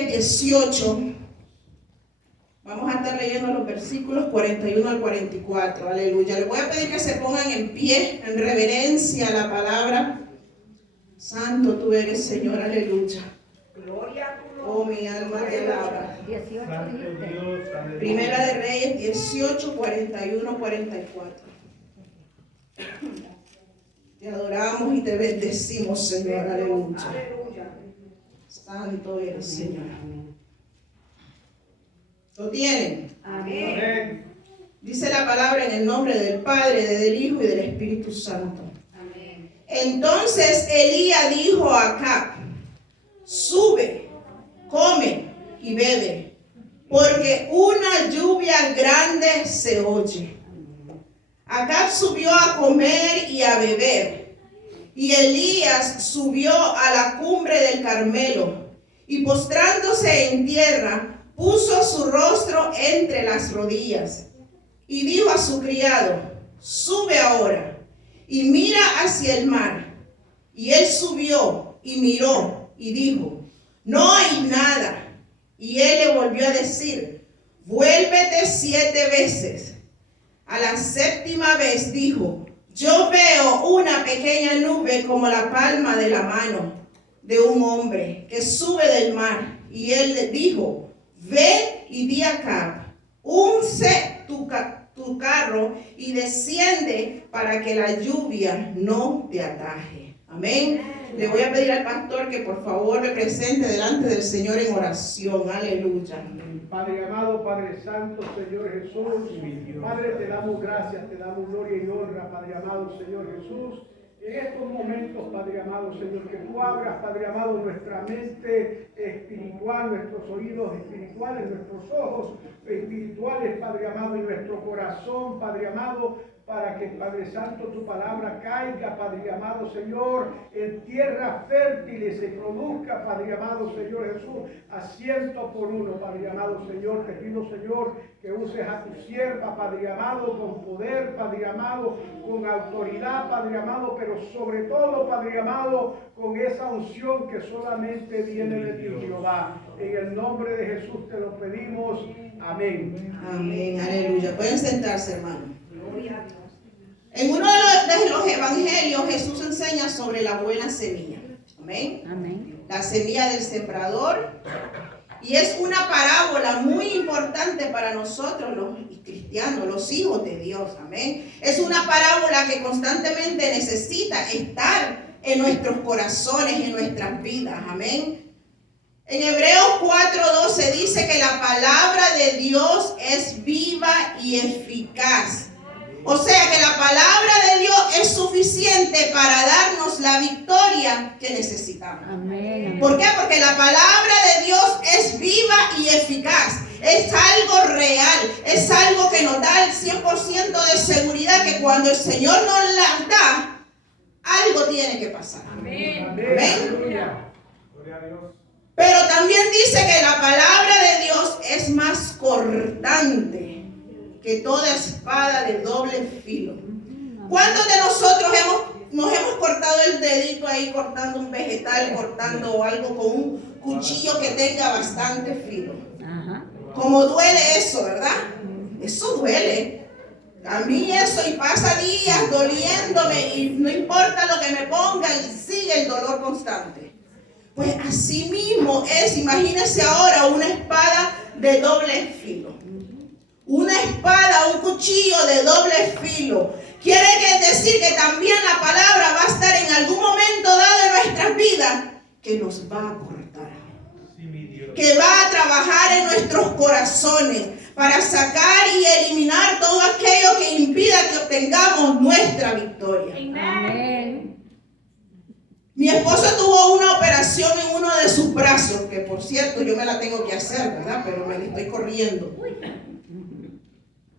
18, vamos a estar leyendo los versículos 41 al 44, aleluya. Les voy a pedir que se pongan en pie, en reverencia a la palabra. Santo tú eres, Señor, aleluya. Gloria a tu nombre. Oh, mi alma te alaba. 18 dijiste. Primera de Reyes 18, 41, 44. Te adoramos y te bendecimos, Señor, aleluya. Aleluya. Santo eres, Señor. ¿Lo tienen? Amén. Dice la palabra en el nombre del Padre, del Hijo y del Espíritu Santo. Amén. Entonces Elías dijo a Acab: sube, come y bebe, porque una lluvia grande se oye. Acab subió a comer y a beber, y Elías subió a la cumbre del Carmelo, y postrándose en tierra, puso su rostro entre las rodillas, y dijo a su criado: sube ahora, y mira hacia el mar. Y él subió y miró, y dijo: no hay nada. Y él le volvió a decir: vuélvete 7 veces. A la 7ª vez dijo: yo veo una pequeña nube como la palma de la mano de un hombre que sube del mar. Y él le dijo: ve y di a Acab: unce tu carro y desciende para que la lluvia no te ataje. Amén. Le voy a pedir al pastor que por favor me presente delante del Señor en oración. Aleluya. Padre amado, Padre santo, Señor Jesús, Padre, te damos gracias, te damos gloria y honra, Padre amado, Señor Jesús. En estos momentos, Padre amado, Señor, que tú abras, Padre amado, nuestra mente espiritual, nuestros oídos espirituales, nuestros ojos espirituales, Padre amado, y nuestro corazón, Padre amado, para que, Padre Santo, tu palabra caiga, Padre amado, Señor, en tierra fértil y se produzca, Padre amado, Señor Jesús, a 100 por 1, Padre amado, Señor. Te pido, Señor, que uses a tu sierva, Padre amado, con poder, Padre amado, con autoridad, Padre amado, pero sobre todo, Padre amado, con esa unción que solamente viene de ti, Jehová. En el nombre de Jesús te lo pedimos. Amén. Amén, aleluya. Pueden sentarse, hermano. Gloria a Dios. En uno de los evangelios Jesús enseña sobre la buena semilla. Amén. Amén. La semilla del sembrador. Y es una parábola muy importante para nosotros los cristianos, los hijos de Dios. Amén. Es una parábola que constantemente necesita estar en nuestros corazones, en nuestras vidas. Amén. En Hebreos 4:12 dice que la palabra de Dios es viva y eficaz. O sea que la palabra de Dios es suficiente para darnos la victoria que necesitamos. Amén. ¿Por qué? Porque la palabra de Dios es viva y eficaz. Es algo real. Es algo que nos da el 100% de seguridad que cuando el Señor nos la da, algo tiene que pasar. Amén. Amén. Gloria a Dios. Pero también dice que la palabra de Dios es más cortante que toda espada de doble filo. ¿Cuántos de nosotros nos hemos cortado el dedito ahí cortando un vegetal, cortando algo con un cuchillo que tenga bastante filo? Ajá. Como duele eso, ¿verdad? Eso duele. A mí eso, y pasa días doliéndome y no importa lo que me pongan, sigue el dolor constante. Pues así mismo es, imagínense ahora una espada de doble filo. Una espada, un cuchillo de doble filo. Quiere decir que también la palabra va a estar en algún momento dado en nuestras vidas que nos va a cortar. Que va a trabajar en nuestros corazones para sacar y eliminar todo aquello que impida que obtengamos nuestra victoria. Amén. Mi esposo tuvo una operación en uno de sus brazos, que por cierto yo me la tengo que hacer, ¿verdad? Pero me la estoy corriendo.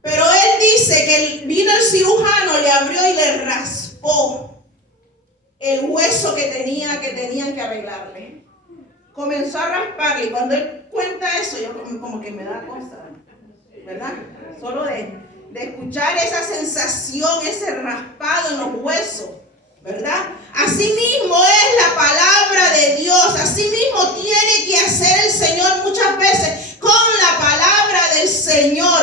Pero él dice que vino el cirujano, le abrió y le raspó el hueso que tenían que arreglarle. Comenzó a rasparle y cuando él cuenta eso, yo como que me da cosa, ¿verdad? Solo de escuchar esa sensación, ese raspado en los huesos, ¿verdad? Así mismo es la palabra de Dios, así mismo tiene que hacer el Señor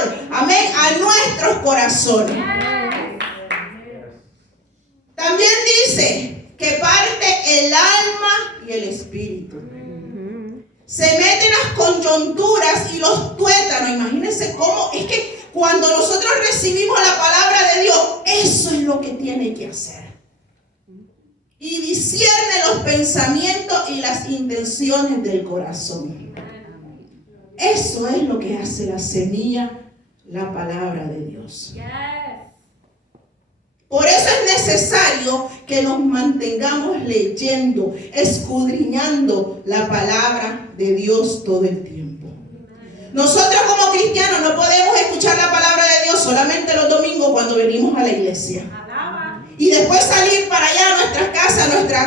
Señor, amén, a nuestros corazones. También dice que parte el alma y el espíritu. Se meten las coyunturas y los tuétanos. Imagínense cómo, es que cuando nosotros recibimos la palabra de Dios, eso es lo que tiene que hacer. Y discierne los pensamientos y las intenciones del corazón. Eso es lo que hace la semilla, la palabra de Dios. Por eso es necesario que nos mantengamos leyendo, escudriñando la palabra de Dios todo el tiempo. Nosotros como cristianos no podemos escuchar la palabra de Dios solamente los domingos cuando venimos a la iglesia. Y después salir para allá a nuestras casas, a nuestros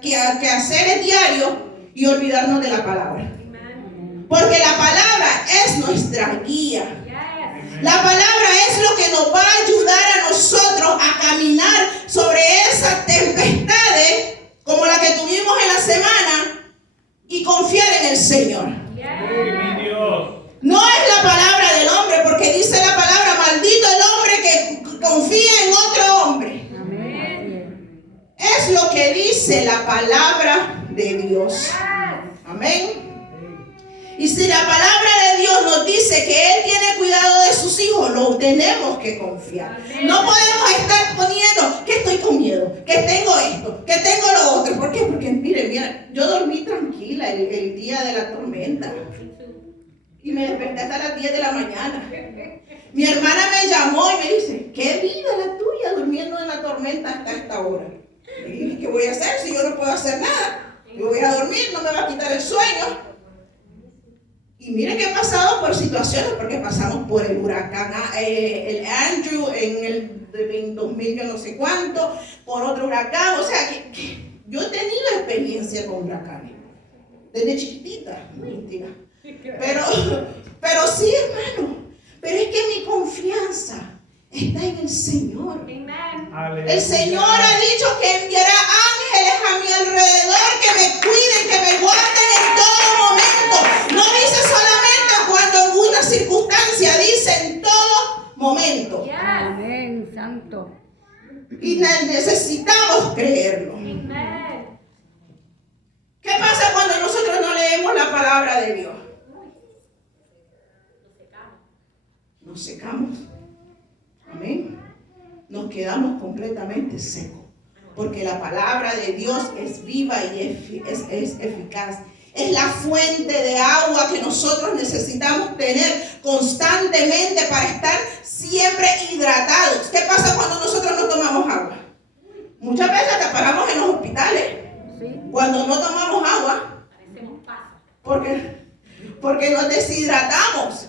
quehaceres diarios y olvidarnos de la palabra. Porque la palabra es nuestra guía. La palabra es lo que nos va a ayudar a nosotros a caminar sobre esas tempestades como la que tuvimos en la semana y confiar en el Señor. No es la palabra del hombre, porque dice la palabra, maldito el hombre que confía en otro hombre. Es lo que dice la palabra de Dios. Amén. Y si la palabra de Dios nos dice que Él tiene cuidado de sus hijos, lo tenemos que confiar. No podemos estar poniendo que estoy con miedo, que tengo esto, que tengo lo otro. ¿Por qué? Porque mira, yo dormí tranquila el día de la tormenta. Y me desperté hasta las 10 de la mañana. Mi hermana me llamó y me dice, ¿qué vida la tuya durmiendo en la tormenta hasta esta hora? Y dije, ¿qué voy a hacer si yo no puedo hacer nada? Yo voy a dormir, no me va a quitar el sueño. Y miren que he pasado por situaciones, porque pasamos por el huracán, el Andrew en el 2000 yo no sé cuánto, por otro huracán. O sea, que yo he tenido experiencia con huracanes, desde chiquitita, mentira. Pero sí, hermano, pero es que mi confianza está en el Señor. El Señor ha dicho que enviará ángeles a mi alrededor que me cuiden, que me guarden en todo momento. No dice solamente cuando en una circunstancia, dice en todo momento. Amén, santo. Y necesitamos creerlo. ¿Qué pasa cuando nosotros no leemos la palabra de Dios? Nos secamos. Amén. Nos quedamos completamente secos. Porque la palabra de Dios es viva y es eficaz. Es la fuente de agua que nosotros necesitamos tener constantemente para estar siempre hidratados. ¿Qué pasa cuando nosotros no tomamos agua? Muchas veces te paramos en los hospitales. Cuando no tomamos agua. Porque nos deshidratamos.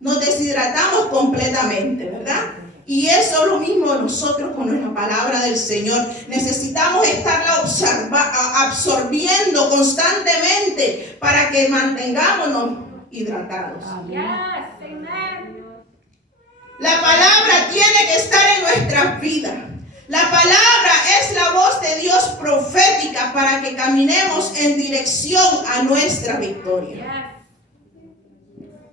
Nos deshidratamos completamente, ¿verdad? Y eso es lo mismo nosotros con nuestra palabra del Señor. Necesitamos estarla absorbiendo constantemente para que mantengámonos hidratados. La palabra tiene que estar en nuestras vidas. La palabra es la voz de Dios profética para que caminemos en dirección a nuestra victoria.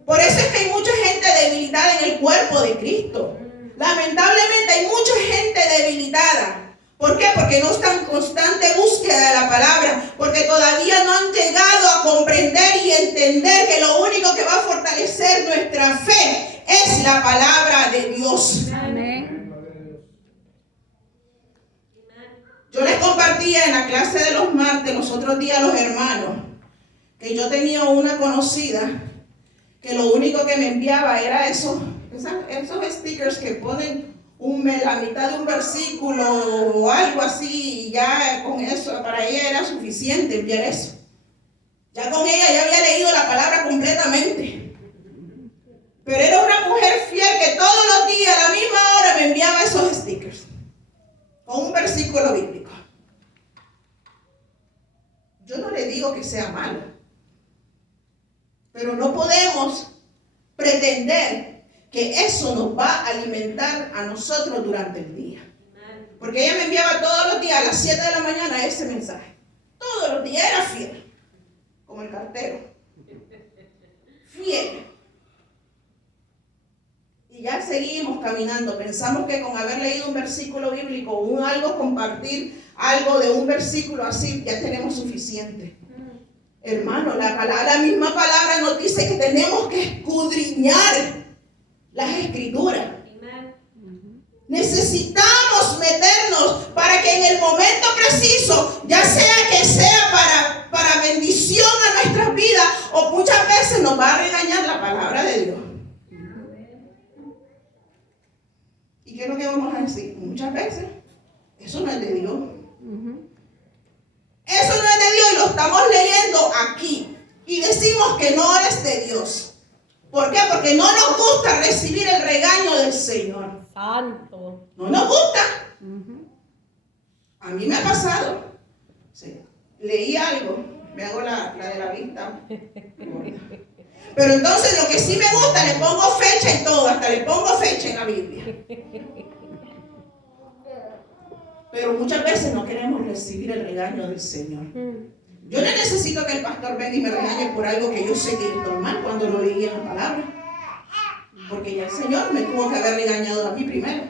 Por eso es que hay mucha gente debilitada en el cuerpo de Cristo. Lamentablemente hay mucha gente debilitada. ¿Por qué? Porque no están en constante búsqueda de la palabra. Porque todavía no han llegado a comprender y entender que lo único que va a fortalecer nuestra fe es la palabra de Dios. Amén. Yo les compartía en la clase de los martes, los otros días, a los hermanos, que yo tenía una conocida que lo único que me enviaba era esos stickers que ponen la mitad de un versículo o algo así, y ya con eso, para ella era suficiente enviar eso. Ya con ella ya había leído la palabra completamente. Pero era una mujer fiel que todos los días a la misma hora me enviaba esos stickers con un versículo bíblico. Yo no le digo que sea malo, pero no podemos pretender que eso nos va a alimentar a nosotros durante el día. Porque ella me enviaba todos los días a las 7 de la mañana ese mensaje. Todos los días, era fiel, como el cartero. Fiel. caminando, pensamos que con haber leído un versículo bíblico o algo, compartir algo de un versículo así, ya tenemos suficiente. Hermano, la misma palabra nos dice que tenemos que escudriñar las escrituras. Necesitamos meternos para que en el momento preciso, ya sea que sea para bendición a nuestras vidas, o muchas veces nos va a regañar la palabra de Dios. ¿Y qué es lo que vamos a decir? Muchas veces, eso no es de Dios. Eso no es de Dios y lo estamos leyendo aquí. Y decimos que no es de Dios. ¿Por qué? Porque no nos gusta recibir el regaño del Señor. Santo. No nos gusta. A mí me ha pasado. Sí. Leí algo, me hago la de la vista. Pero entonces lo que sí me gusta, le pongo fecha y todo, hasta le pongo fecha en la Biblia. Pero muchas veces no queremos recibir el regaño del Señor. Yo no necesito que el pastor venga y me regañe por algo que yo sé que es normal cuando lo leí en la palabra. Porque ya el Señor me tuvo que haber regañado a mí primero.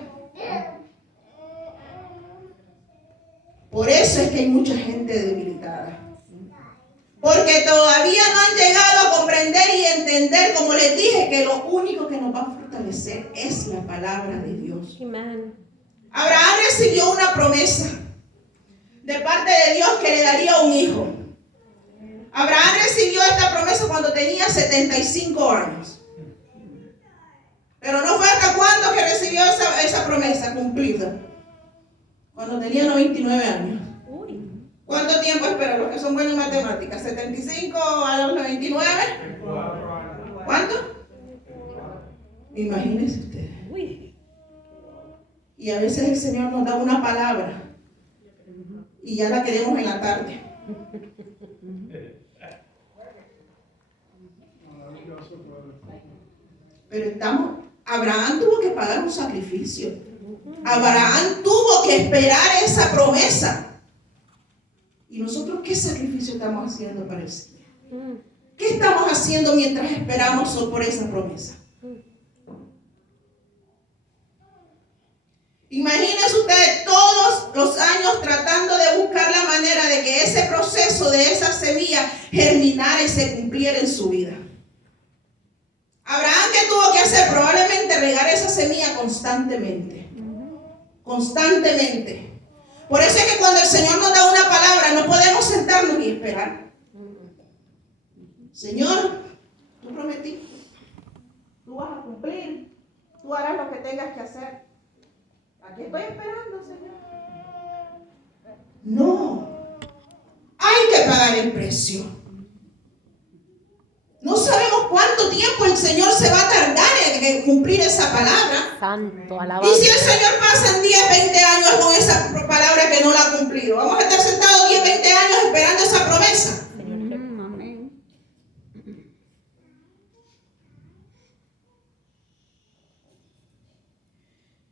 Por eso es que hay mucha gente debilitada. Porque todavía no han llegado a comprender y entender, como les dije, que lo único que nos va a fortalecer es la palabra de Dios. Amén. Abraham recibió una promesa de parte de Dios que le daría un hijo. Abraham recibió esta promesa cuando tenía 75 años. Pero no fue hasta cuándo que recibió esa promesa cumplida. Cuando tenía 99 años. ¿Cuánto tiempo espera los que son buenos en matemáticas? ¿75 a los 99? ¿Cuánto? Imagínense ustedes. Y a veces el Señor nos da una palabra y ya la queremos en la tarde. Pero Abraham tuvo que pagar un sacrificio. Abraham tuvo que esperar esa promesa. ¿Y nosotros qué sacrificio estamos haciendo para el Señor? ¿Qué estamos haciendo mientras esperamos por esa promesa? Imagínense ustedes todos los años tratando de buscar la manera de que ese proceso de esa semilla germinara y se cumpliera en su vida. Abraham, ¿qué tuvo que hacer? Probablemente regar esa semilla constantemente. Constantemente. Por eso es que cuando el Señor nos da una palabra no podemos sentarnos y esperar. Señor, tú prometiste, tú vas a cumplir, tú harás lo que tengas que hacer. Aquí estoy esperando, Señor. No, hay que pagar el precio. No sabemos cuánto tiempo el Señor se va a tardar en cumplir esa palabra. Santo, alabanza. Y si el Señor pasa en 10, 20 años con esa palabra que no la ha cumplido, vamos a estar sentados 10, 20 años esperando esa promesa. Amén.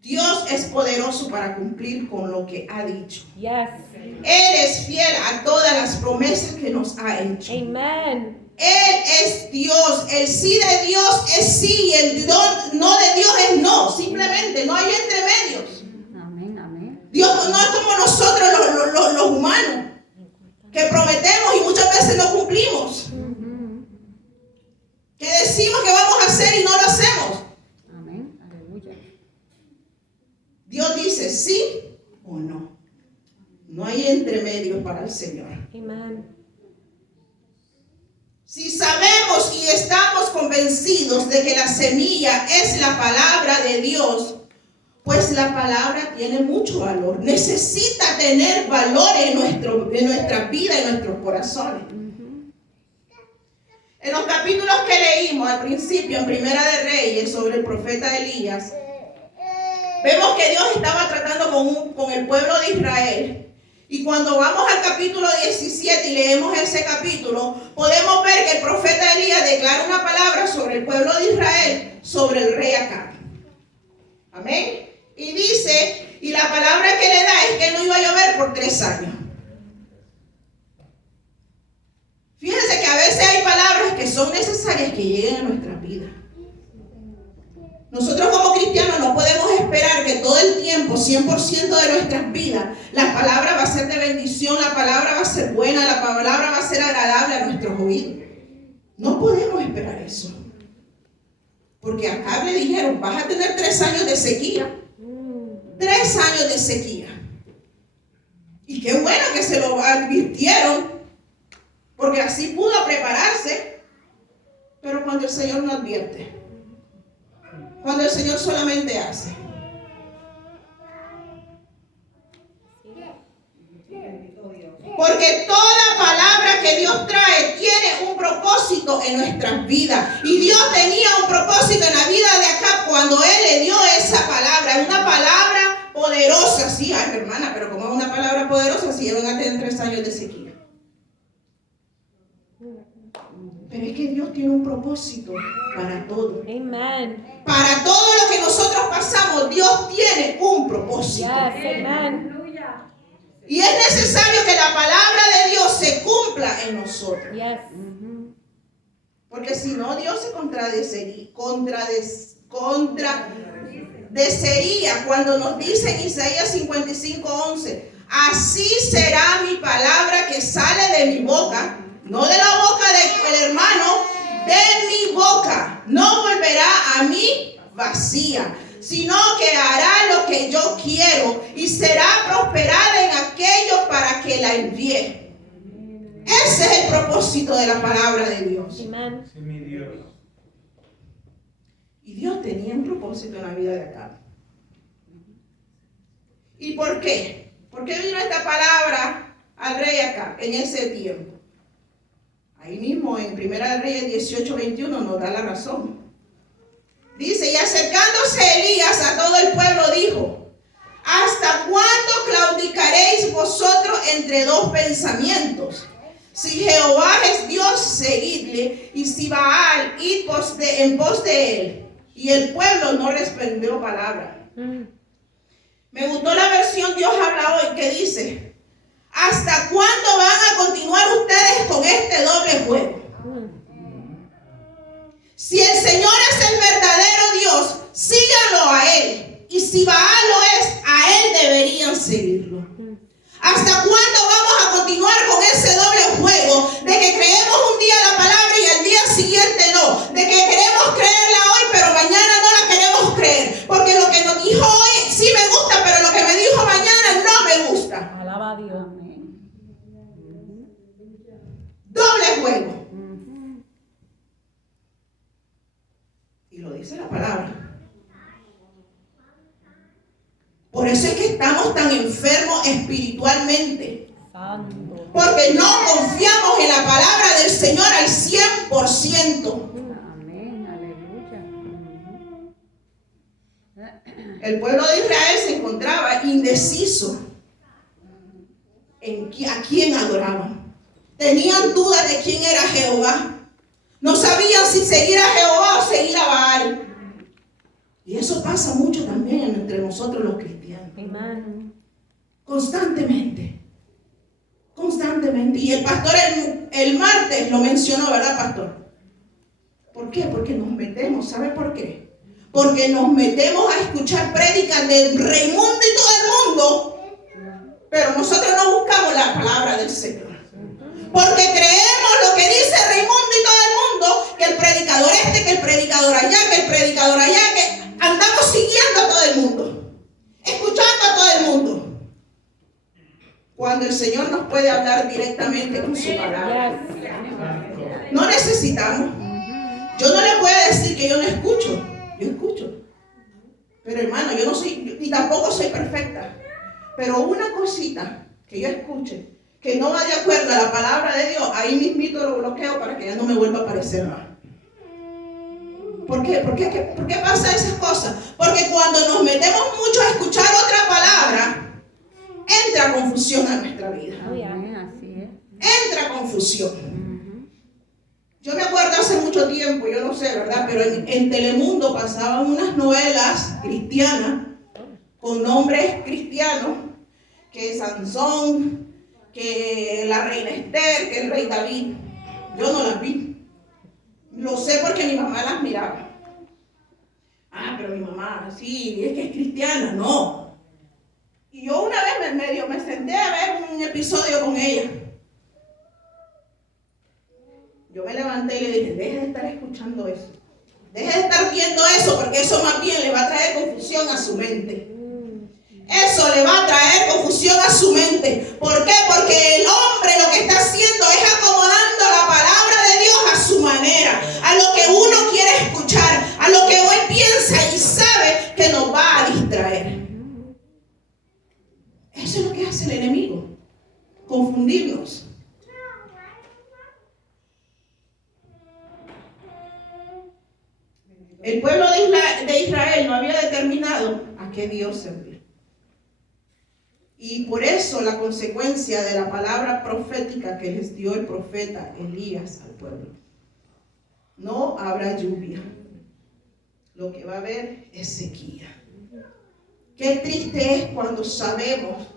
Dios es poderoso para cumplir con lo que ha dicho. Yes. Él es fiel a todas las promesas que nos ha hecho. Amen. Él es Dios. El sí de Dios es sí y el no de Dios es no. Simplemente no hay entre medios. Amén, amén. Dios no es como nosotros los humanos, que prometemos y muchas veces no cumplimos. Que decimos que vamos a hacer y no lo hacemos. Amén, aleluya. Dios dice sí o no. No hay entre medios para el Señor. Amen. Si sabemos y estamos convencidos de que la semilla es la palabra de Dios, pues la palabra tiene mucho valor. Necesita tener valor en nuestra vida, en nuestros corazones. En los capítulos que leímos al principio en Primera de Reyes sobre el profeta Elías, vemos que Dios estaba tratando con el pueblo de Israel. Y cuando vamos al capítulo 17 y leemos ese capítulo, podemos ver que el profeta Elías declara una palabra sobre el pueblo de Israel, sobre el rey Acab. Amén. Y dice, y la palabra que le da es que no iba a llover por 3 años. Fíjense que a veces hay palabras que son necesarias que lleguen a nuestra vida. Nosotros como cristianos no podemos que todo el tiempo, 100% de nuestras vidas, la palabra va a ser de bendición, la palabra va a ser buena, la palabra va a ser agradable a nuestros oídos. No podemos esperar eso. Porque acá le dijeron, vas a tener 3 años de sequía. 3 años de sequía. Y qué bueno que se lo advirtieron, porque así pudo prepararse. Pero cuando el Señor no advierte, cuando el Señor solamente hace. Porque toda palabra que Dios trae tiene un propósito en nuestras vidas. Y Dios tenía un propósito en la vida de acá cuando Él le dio esa palabra. Una palabra poderosa. Sí, ay, hermana, pero como es una palabra poderosa, si van a tener 3 años de sequía. Pero es que Dios tiene un propósito para todo. Amen. Para todo lo que nosotros pasamos, Dios tiene un propósito. Yes, amen. Y es necesario que la palabra de Dios se cumpla en nosotros. Yes. Porque si no, Dios se contradecería cuando nos dice en Isaías 55:11, así será mi palabra que sale de mi boca, no de la boca del hermano, de mi boca. No volverá a mí vacía, sino que hará lo que yo quiero y será prosperada en aquello para que la envíe. Ese es el propósito de la palabra de Dios. Amen. Sí, mi Dios. Y Dios tenía un propósito en la vida de Acab. ¿Y por qué? ¿Por qué vino esta palabra al rey Acab en ese tiempo? Ahí mismo en 1 Reyes 18:21 nos da la razón. Dice, y acercándose Elías a todo el pueblo dijo, ¿hasta cuándo claudicaréis vosotros entre 2 pensamientos? Si Jehová es Dios, seguidle, y si Baal, id en pos de él. Y el pueblo no respondió palabra. Me gustó la versión Dios habla hoy que dice, ¿hasta cuándo van a continuar ustedes con este doble juego? Si el Señor es el verdadero Dios, síganlo a Él. Y si Baal lo es, a Él deberían seguirlo. ¿Hasta cuándo vamos a continuar con ese doble juego de que creemos un día la palabra y al día siguiente no? De que queremos creerla hoy, pero mañana no la queremos creer. Porque lo que nos dijo hoy sí me gusta, pero lo que me dijo mañana no me gusta. Alaba a Dios. Doble juego. Y lo dice la palabra. Por eso es que estamos tan enfermos espiritualmente. Santo. Porque no confiamos en la palabra del Señor al 100%. Amén, aleluya. El pueblo de Israel se encontraba indeciso a quién adoraban. Tenían dudas de quién era Jehová. No sabían si seguir a Jehová o seguir a Baal. Y eso pasa mucho también entre nosotros los cristianos. Amen. Constantemente. Y el pastor el martes lo mencionó, ¿verdad, pastor? ¿Por qué? Porque nos metemos. ¿Sabe por qué? Porque nos metemos a escuchar prédicas de Raimundo y todo el mundo, pero nosotros no buscamos la palabra del Señor. Porque creemos lo que dice Raimundo y todo el mundo, que el predicador que el predicador allá, que andamos siguiendo a todo el mundo, escuchando a todo el mundo. Cuando el Señor nos puede hablar directamente con su palabra. Yes. No necesitamos. Yo no le puedo decir que yo no escucho. Yo escucho. Pero hermano, yo no soy, ni tampoco soy perfecta. Pero una cosita que yo escuche, que no va de acuerdo a la palabra de Dios, ahí mismito lo bloqueo para que ya no me vuelva a aparecer más. ¿Por qué? ¿Por qué pasa esas cosas? Porque cuando nos metemos mucho a escuchar otra palabra, entra confusión a nuestra vida. Oh, yeah. Amén, así es. Entra confusión. Yo me acuerdo hace mucho tiempo, yo no sé, ¿verdad? Pero en Telemundo pasaban unas novelas cristianas con nombres cristianos, que Sansón, que la reina Esther, que el rey David. Yo no las vi. Lo sé porque mi mamá las miraba. pero mi mamá, sí, es que es cristiana, no. Y yo una vez me senté a ver un episodio con ella. Yo me levanté y le dije, deje de estar escuchando eso. Deje de estar viendo eso, porque eso más bien le va a traer confusión a su mente. Eso le va a traer confusión a su mente. ¿Por qué? Porque el hombre lo que está haciendo es acomodando la palabra de Dios a su manera, a lo que uno quiere escuchar, a lo que hoy piensa y sabe que nos va a distraer. Eso es lo que hace el enemigo, confundirnos. El pueblo de Israel no había determinado a qué Dios servir. Y por eso la consecuencia de la palabra profética que les dio el profeta Elías al pueblo. No habrá lluvia. Lo que va a haber es sequía. Qué triste es cuando sabemos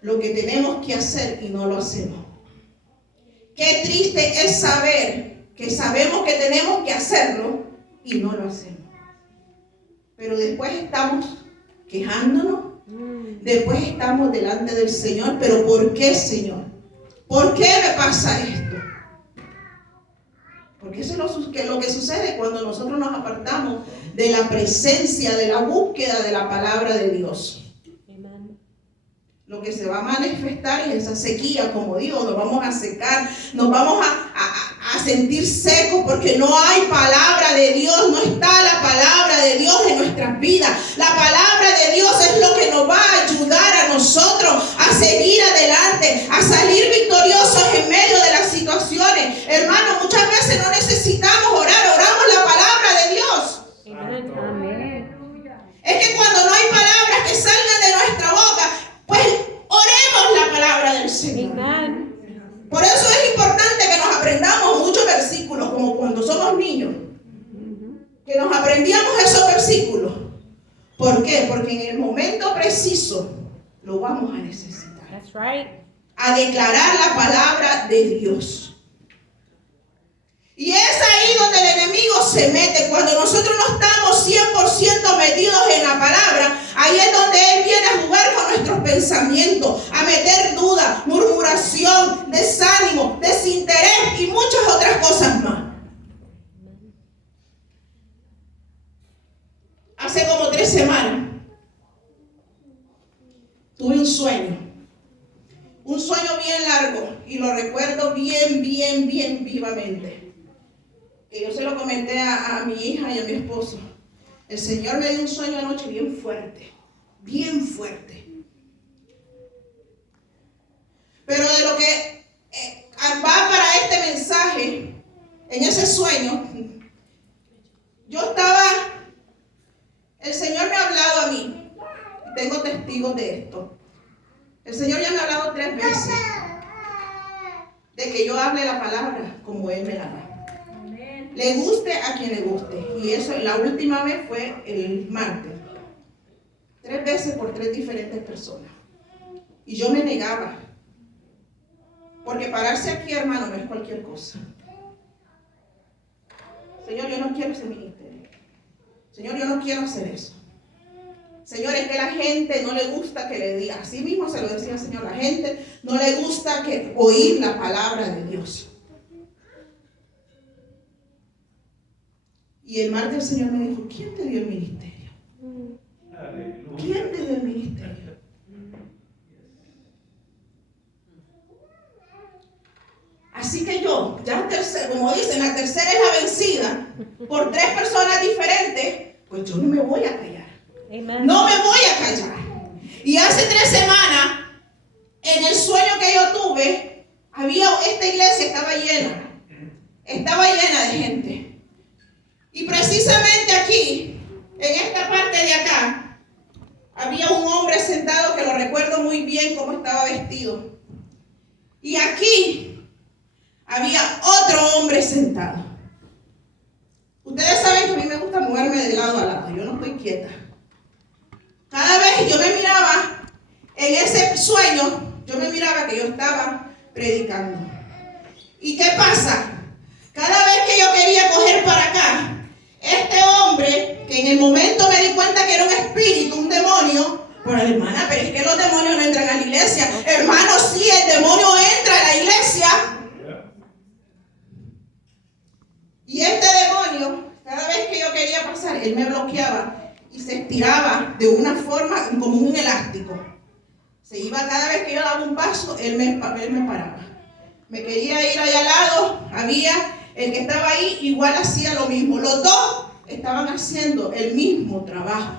lo que tenemos que hacer y no lo hacemos. Qué triste es saber que sabemos que tenemos que hacerlo y no lo hacemos. Pero después estamos quejándonos. Después estamos delante del Señor. ¿Pero por qué, Señor? ¿Por qué me pasa esto? Porque eso es lo que sucede cuando nosotros nos apartamos de la presencia, de la búsqueda de la palabra de Dios. Lo que se va a manifestar es esa sequía, como digo, nos vamos a secar, nos vamos a sentir secos porque no hay palabra de Dios, no está la palabra de Dios en nuestras vidas. La palabra de Dios es lo que nos va a ayudar a nosotros a seguir adelante, a salir victoriosos en medio de las situaciones. Hermano, muchas veces no necesitamos orar, oramos la palabra de Dios. Amén. Es que cuando no hay palabras que salgan de nuestra boca, pues oremos la palabra del Señor. Por eso es importante que nos aprendamos muchos versículos, como cuando somos niños, que nos aprendíamos esos versículos. ¿Por qué? Porque en el momento preciso lo vamos a necesitar. That's right. A declarar la palabra de Dios. Y es ahí donde el enemigo se mete. Cuando nosotros no estamos 100% metidos en la palabra, ahí es donde él viene a jugar con nuestros pensamientos, a meter duda, murmuración, desánimo, desinterés y muchas otras cosas más. Hace como 3 semanas tuve un sueño bien largo y lo recuerdo bien vivamente. Que yo se lo comenté a mi hija y a mi esposo. El Señor me dio un sueño anoche bien fuerte. Pero de lo que va para este mensaje, en ese sueño, el Señor me ha hablado a mí. Tengo testigos de esto. El Señor ya me ha hablado 3 veces de que yo hable la palabra como Él me la da. Le guste a quien le guste. Y eso, la última vez fue el martes. 3 veces por 3 diferentes personas. Y yo me negaba. Porque pararse aquí, hermano, no es cualquier cosa. Señor, yo no quiero ese ministerio. Señor, yo no quiero hacer eso. Señor, es que la gente no le gusta que le diga. Así mismo se lo decía el Señor. La gente no le gusta oír la palabra de Dios. Y el martes el Señor me dijo, ¿quién te dio el ministerio? ¿Quién te dio el ministerio? Así que yo, ya como dicen, la tercera es la vencida, por 3 personas diferentes, pues yo no me voy a callar. No me voy a callar. Y hace 3 semanas, en el sueño que yo tuve, esta iglesia estaba llena de gente. Y precisamente aquí, en esta parte de acá, había un hombre sentado que lo recuerdo muy bien cómo estaba vestido. Y aquí había otro hombre sentado. Ustedes saben que a mí me gusta moverme de lado a lado, yo no estoy quieta. Cada vez yo me miraba, en ese sueño, yo me miraba que yo estaba predicando. ¿Y qué pasa? Cada vez que yo quería coger para acá, este hombre, que que en el momento me di cuenta que era un espíritu, un demonio. Pero hermana, pero es que los demonios no entran a la iglesia. Hermano, sí, el demonio entra a la iglesia. Y este demonio, cada vez que yo quería pasar, él me bloqueaba y se estiraba de una forma como un elástico. Se iba cada vez que yo daba un paso, él me paraba. Me quería ir allá al lado, había el que estaba ahí, igual hacía lo mismo. Los dos estaban haciendo el mismo trabajo.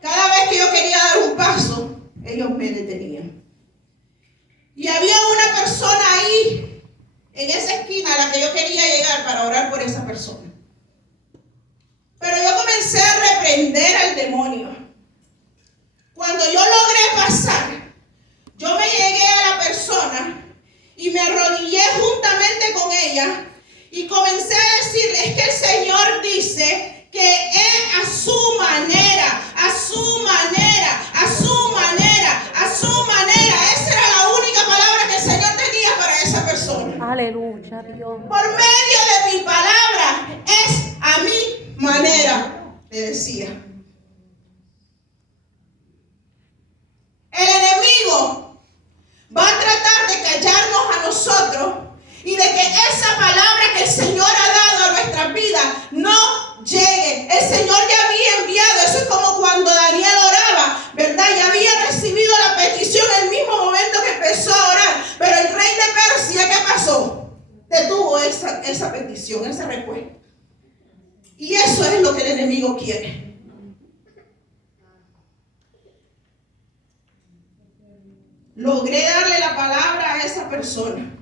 Cada vez que yo quería dar un paso, ellos me detenían. Y había una persona ahí, en esa esquina a la que yo quería llegar para orar por esa persona. Pero yo comencé a reprender al demonio. Cuando yo logré pasar, yo me llegué a la persona y me arrodillé juntamente con ella y comencé a decirle, es que el Señor dice que es a su manera, a su manera, a su manera, a su manera. Esa era la única palabra que el Señor tenía para esa persona. Aleluya, Dios. Por medio de mi palabra es a mi manera, le decía. El enemigo va a tratar de callarnos a nosotros y de que esa palabra que el Señor ha dado a nuestras vidas no llegue. El Señor ya había enviado, eso es como cuando Daniel oraba, ¿verdad? Ya había recibido la petición en el mismo momento que empezó a orar, pero el rey de Persia, ¿qué pasó? Detuvo esa petición, ese request. Y eso es lo que el enemigo quiere. Logré darle la palabra a esa persona.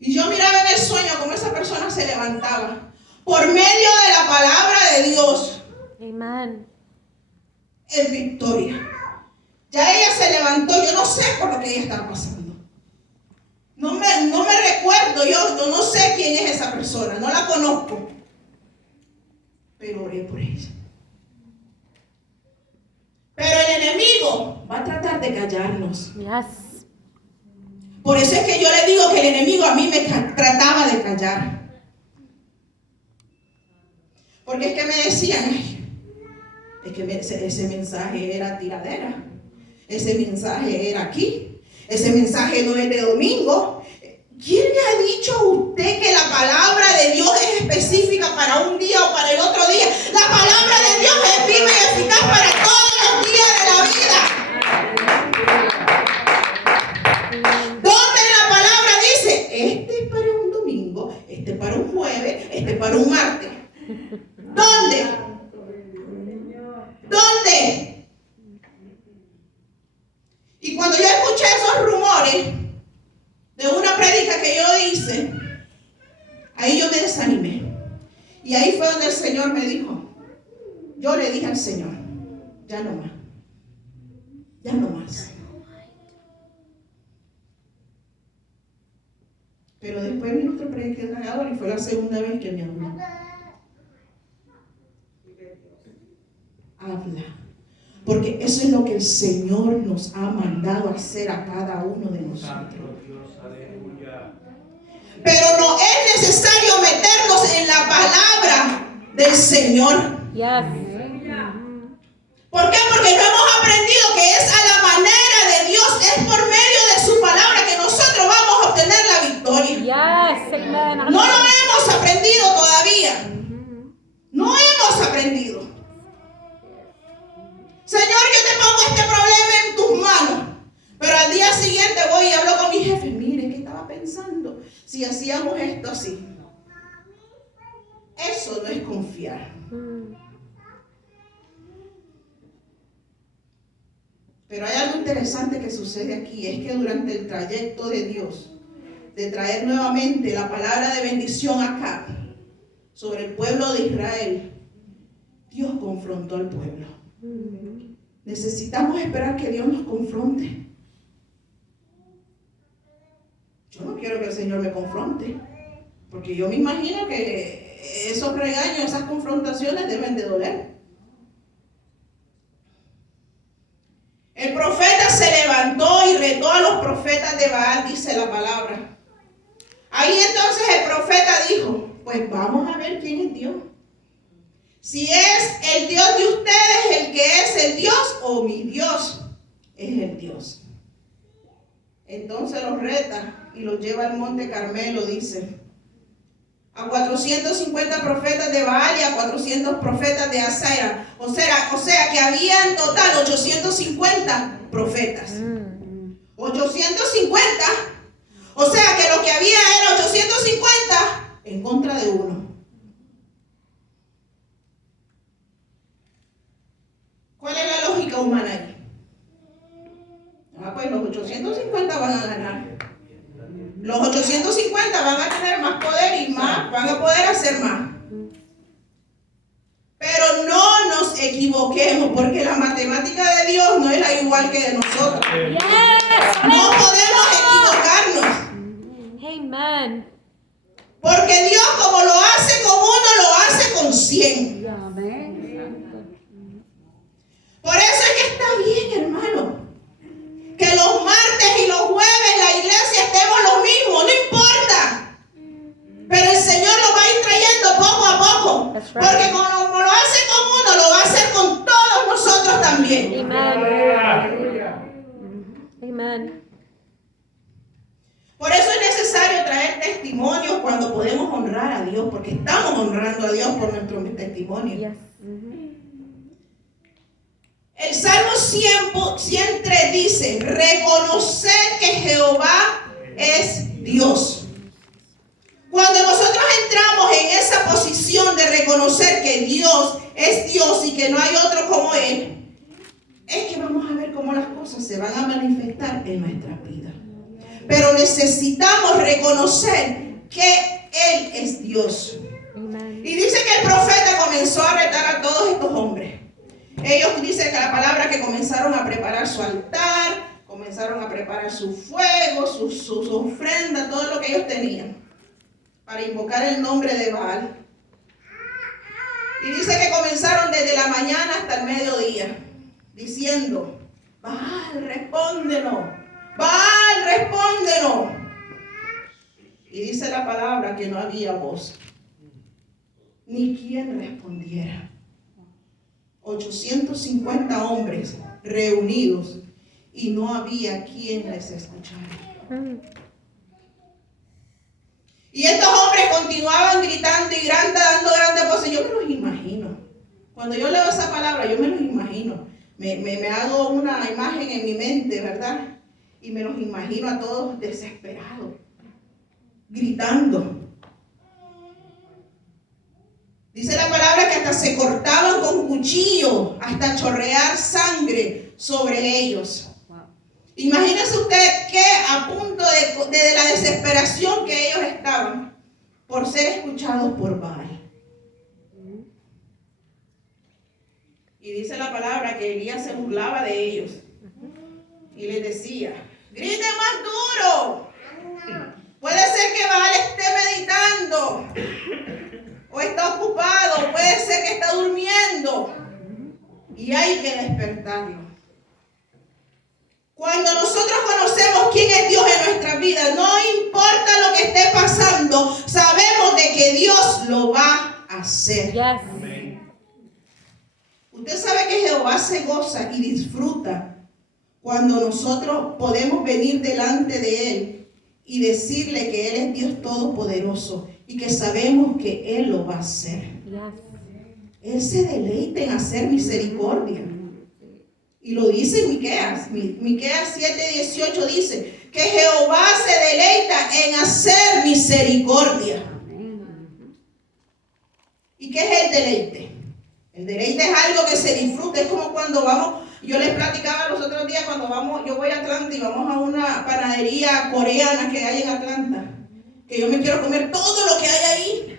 Y yo miraba en el sueño cómo esa persona se levantaba. Por medio de la palabra de Dios. Amén. En victoria. Ya ella se levantó. Yo no sé por lo que ella estaba pasando. No me recuerdo. Yo no sé quién es esa persona. No la conozco. Pero oré por ella. Pero el enemigo va a tratar de callarnos. Yes. Por eso es que yo le digo que el enemigo a mí me trataba de callar. Porque es que me decían, ay, es que ese mensaje era tiradera. Ese mensaje era aquí. Ese mensaje no es de domingo. ¿Quién le ha dicho a usted que la palabra de Dios es específica para un día o para el otro día? La palabra de Dios es viva y eficaz para todos los días de la vida. Donde la palabra dice, este es para un domingo, este es para un jueves, este es para un martes. ¿Dónde? ¿Dónde? Y cuando yo escuché esos rumores de una prédica que yo hice, ahí yo me desanimé. Y ahí fue donde el Señor me dijo, yo le dije al Señor, ya no más, ya no más. Pero después vino otro predicador y fue la segunda vez que me habló. Habla. Porque eso es lo que el Señor nos ha mandado a hacer a cada uno de nosotros. Pero no es necesario meternos en la palabra del Señor. Yes. ¿Por qué? Porque no hemos aprendido que es a la manera de Dios, es por medio de su palabra que nosotros vamos a obtener la victoria. Yes. Amen. No lo hemos aprendido todavía. No hemos aprendido. Señor, yo te pongo este problema en tus manos. Pero al día siguiente voy y hablo con mi jefe. Mire, ¿qué estaba pensando? Si hacíamos esto así. Eso no es confiar. Pero hay algo interesante que sucede aquí. Es que durante el trayecto de Dios, de traer nuevamente la palabra de bendición acá, sobre el pueblo de Israel, Dios confrontó al pueblo. Necesitamos esperar que Dios nos confronte. Yo no quiero que el Señor me confronte, porque yo me imagino que esos regaños, esas confrontaciones deben de doler. El profeta se levantó y retó a los profetas de Baal, dice la palabra. Ahí entonces el profeta dijo, pues vamos a ver quién es Dios. Si es el Dios de ustedes el que es el Dios, o mi Dios es el Dios. Entonces los reta y los lleva al monte Carmelo, dice, a 450 profetas de Baal y a 400 profetas de Asera. O sea que había en total 850 profetas. 850. O sea que lo que había era 850 en contra de uno. ¿Cuál es la lógica humana ahí? Pues los 850 van a ganar. Los 850 van a tener más poder y más, van a poder hacer más. Pero no nos equivoquemos, porque la matemática de Dios no es la igual que de nosotros. No podemos equivocarnos. Amen. Porque Dios, como lo hace con uno, lo hace con 100. Amén. Por eso es que está bien, hermano, que los martes y los jueves en la iglesia estemos lo mismo, no importa. Pero el Señor lo va a ir trayendo poco a poco. That's right. Porque como lo hace con uno, lo va a hacer con todos nosotros también. Amen. Amen. Por eso es necesario traer testimonios cuando podemos honrar a Dios, porque estamos honrando a Dios por nuestro testimonio. Yes. El Salmo 103 dice, reconocer que Jehová es Dios. Cuando nosotros entramos en esa posición de reconocer que Dios es Dios y que no hay otro como Él, es que vamos a ver cómo las cosas se van a manifestar en nuestras vidas. Pero necesitamos reconocer que Él es Dios. Amen. Y dice que el profeta comenzó a retar a todos estos hombres. Ellos dicen que la palabra que comenzaron a preparar su altar, comenzaron a preparar su fuego, sus ofrendas, todo lo que ellos tenían, para invocar el nombre de Baal. Y dice que comenzaron desde la mañana hasta el mediodía, diciendo, Baal, respóndenos, Baal, respóndenos. Y dice la palabra que no había voz, ni quien respondiera. 850 hombres reunidos y no había quien les escuchara. Y estos hombres continuaban gritando y dando grandes voces. Yo me los imagino. Cuando yo leo esa palabra, yo me los imagino. Me hago una imagen en mi mente, ¿verdad? Y me los imagino a todos desesperados, gritando. Dice la palabra que hasta se cortaban con cuchillo hasta chorrear sangre sobre ellos. Imagínese usted que a punto de la desesperación que ellos estaban por ser escuchados por Baal. Y dice la palabra que Elías se burlaba de ellos y les decía, grite más duro. Puede ser que Baal esté meditando o está ocupado, puede ser que está durmiendo y hay que despertarlo. Cuando nosotros conocemos quién es Dios en nuestra vida, no importa lo que esté pasando, sabemos de que Dios lo va a hacer. Yes. Usted sabe que Jehová se goza y disfruta cuando nosotros podemos venir delante de Él y decirle que Él es Dios Todopoderoso y que sabemos que Él lo va a hacer. Yes. Él se deleita en hacer misericordia. Y lo dice Miqueas. Miqueas 7:18 dice que Jehová se deleita en hacer misericordia. ¿Y qué es el deleite? El deleite es algo que se disfruta. Es como cuando vamos, yo les platicaba los otros días cuando vamos, yo voy a Atlanta y vamos a una panadería coreana que hay en Atlanta, que yo me quiero comer todo lo que hay ahí.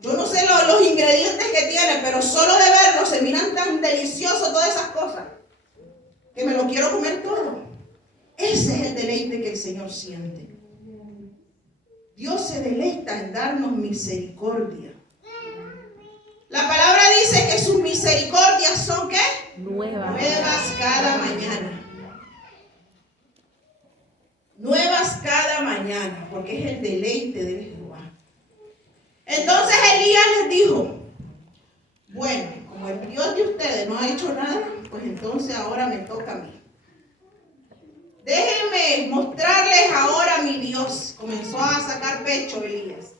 Yo no sé los ingredientes que tiene, pero solo de verlos se miran tan deliciosos todas esas cosas, que me lo quiero comer todo. Ese es el deleite que el Señor siente. Dios se deleita en darnos misericordia. La palabra dice que sus misericordias son ¿qué? Nuevas cada mañana. Nuevas cada mañana, porque es el deleite de Jehová. Entonces Elías les dijo, no ha hecho nada, pues entonces ahora me toca a mí. Déjenme mostrarles ahora a mi Dios. Comenzó a sacar pecho Elías.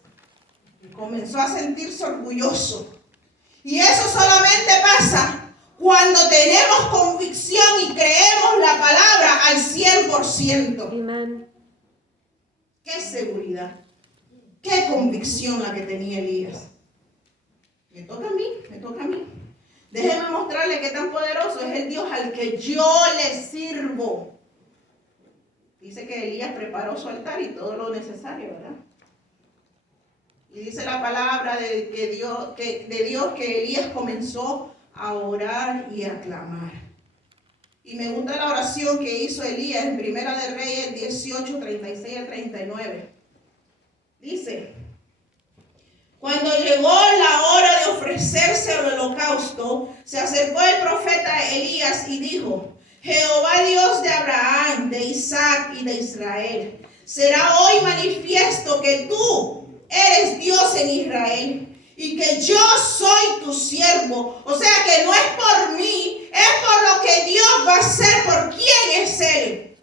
Comenzó a sentirse orgulloso. Y eso solamente pasa cuando tenemos convicción y creemos la palabra al 100%. Amen. Qué seguridad, qué convicción la que tenía Elías. Me toca a mí. Déjenme mostrarle qué tan poderoso es el Dios al que yo le sirvo. Dice que Elías preparó su altar y todo lo necesario, ¿verdad? Y dice la palabra de Dios que Elías comenzó a orar y a clamar. Y me gusta la oración que hizo Elías en Primera de Reyes 18, 36 al 39. Dice: cuando llegó la hora de ofrecerse el holocausto, se acercó el profeta Elías y dijo: Jehová Dios de Abraham, de Isaac y de Israel, será hoy manifiesto que tú eres Dios en Israel y que yo soy tu siervo. O sea que no es por mí, es por lo que Dios va a hacer, por quién es Él.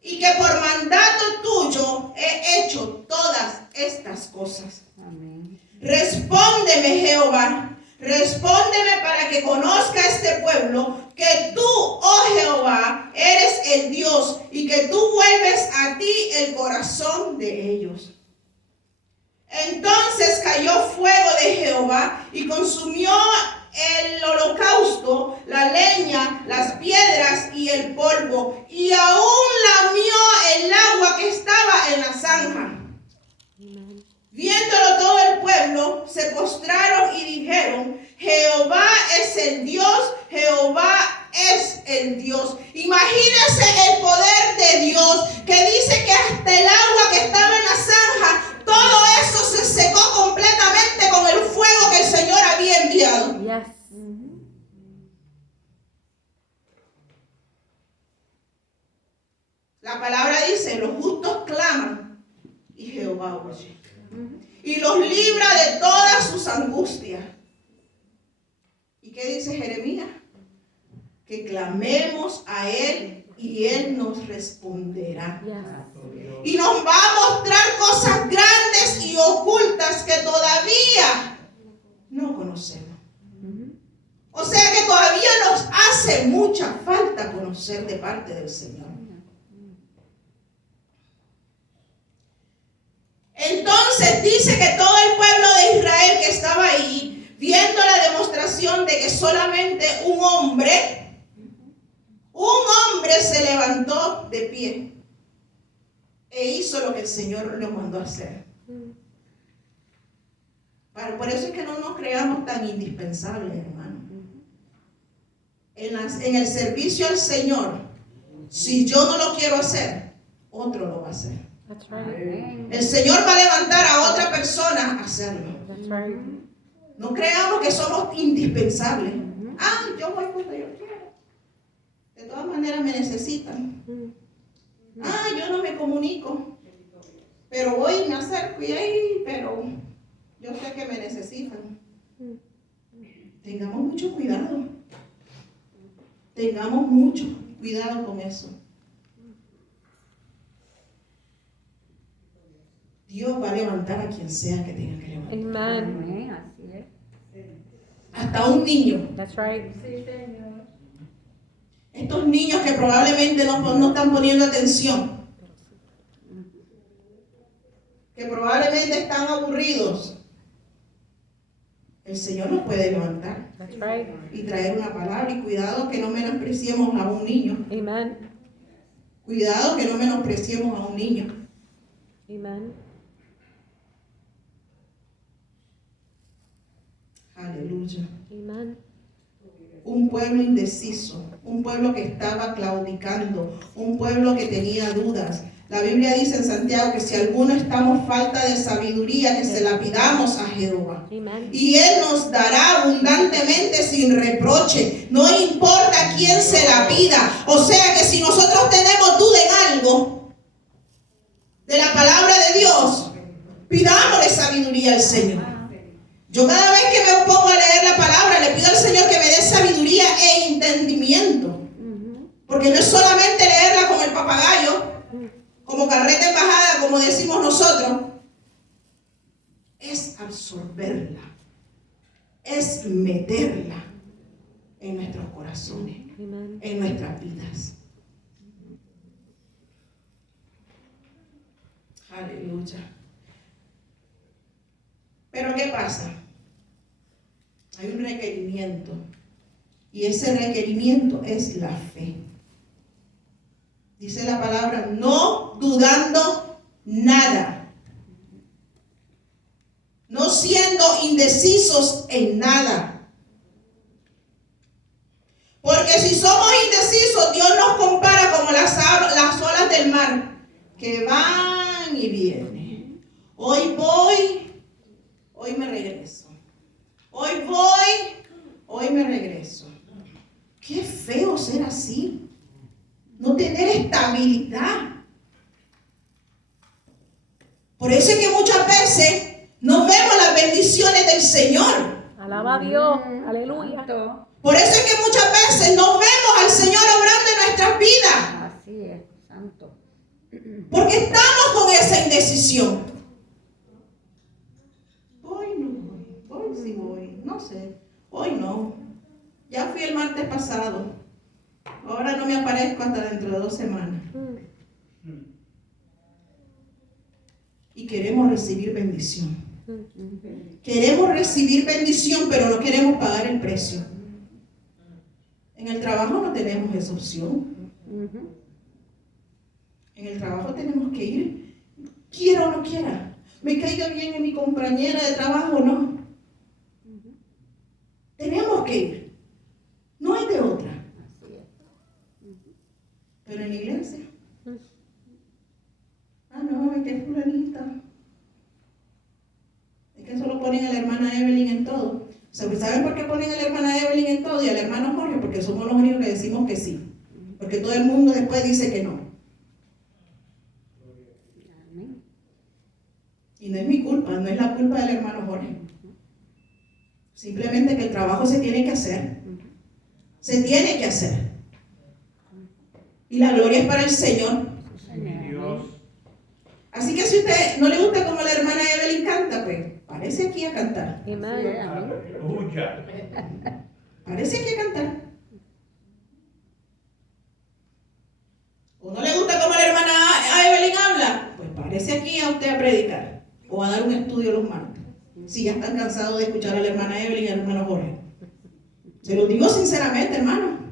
Y que por mandato tuyo he hecho todas estas cosas. Amén. Respóndeme, Jehová, respóndeme para que conozca este pueblo que tú, oh Jehová, eres el Dios y que tú vuelves a ti el corazón de ellos. Entonces cayó fuego de Jehová y consumió el holocausto, la leña, las piedras y el polvo, y aún lamió el agua que estaba en la zanja. Viéndolo todo el pueblo, se postraron y dijeron: Jehová es el Dios, Jehová es el Dios. Imagínense el poder de Dios, que dice que hasta el agua que estaba en la zanja, todo eso se secó completamente con el fuego que el Señor había enviado. Yes. La palabra dice: los justos claman y Jehová oye. Y los libra de todas sus angustias. ¿Y qué dice Jeremías? Que clamemos a Él y Él nos responderá. Yes. Y nos va a mostrar cosas grandes y ocultas que todavía no conocemos. O sea que todavía nos hace mucha falta conocer de parte del Señor. Entonces dice que todo el pueblo de Israel que estaba ahí, viendo la demostración de que solamente un hombre se levantó de pie e hizo lo que el Señor le mandó a hacer. Por eso es que no nos creamos tan indispensables, hermano. En el servicio al Señor, si yo no lo quiero hacer, otro lo va a hacer. That's right. El Señor va a levantar a otra persona a hacerlo. That's right. No creamos que somos indispensables. Yo voy cuando yo quiero. De todas maneras me necesitan. Yo no me comunico. Pero voy y me acerco y ahí, pero yo sé que me necesitan. Tengamos mucho cuidado. Tengamos mucho cuidado con eso. Dios va a levantar a quien sea que tenga que levantar. Amen. Amén. Así es. Hasta un niño. That's right. Estos niños que probablemente no están poniendo atención. Que probablemente están aburridos. El Señor los puede levantar. That's right. Y traer una palabra. Y cuidado que no menospreciemos a un niño. Amen. Cuidado que no menospreciemos a un niño. Amen. Aleluya. Amen. Un pueblo indeciso, un pueblo que estaba claudicando, un pueblo que tenía dudas. La Biblia dice en Santiago que si alguno estamos falta de sabiduría, que se la pidamos a Jehová. Amen. Y Él nos dará abundantemente sin reproche. No importa quién se la pida. O sea que si nosotros tenemos duda en algo de la palabra de Dios, pidámosle sabiduría al Señor. Yo cada vez que me pongo a leer la palabra, le pido al Señor que me dé sabiduría Porque no es solamente leerla como el papagayo, como carreta en bajada, como decimos nosotros. Es absorberla, es meterla en nuestros corazones, Amen. en nuestras vidas. Aleluya. Pero ¿qué pasa? Hay un requerimiento. Y ese requerimiento es la fe. Dice la palabra, no dudando nada. No siendo indecisos en nada. Porque si somos indecisos, Dios nos compara como las olas del mar, que van y vienen. Hoy voy, hoy me regreso. Hoy voy, hoy me regreso. Qué feo ser así. No tener estabilidad. Por eso es que muchas veces no vemos las bendiciones del Señor. Alaba a Dios. Aleluya. Por eso es que muchas veces no vemos al Señor obrando en nuestras vidas. Así es, santo. Porque estamos con esa indecisión. Hoy no voy, hoy sí voy, no sé, hoy no. Ya fui el martes pasado. Ahora no me aparezco hasta dentro de 2 semanas. Y queremos recibir bendición. Queremos recibir bendición, pero no queremos pagar el precio. En el trabajo no tenemos esa opción. En el trabajo tenemos que ir, quiera o no quiera. Me caiga bien en mi compañera de trabajo o no. Tenemos que ir. No hay de otra. Pero en la iglesia. Ah, no, es que es fulanita. Es que solo ponen a la hermana Evelyn en todo. ¿Saben por qué ponen a la hermana Evelyn en todo y al hermano Jorge? Porque somos los únicos que decimos que sí. Porque todo el mundo después dice que no. Y no es mi culpa, no es la culpa del hermano Jorge. Simplemente que el trabajo se tiene que hacer. Se tiene que hacer. Y la gloria es para el Señor. Así que si a usted no le gusta como la hermana Evelyn canta, pues parece aquí a cantar. Amen. Parece aquí a cantar. ¿O no le gusta como la hermana Evelyn habla? Pues parece aquí a usted a predicar o a dar un estudio los martes. Si ya están cansados de escuchar a la hermana Evelyn y al hermano Jorge. Se lo digo sinceramente, hermano.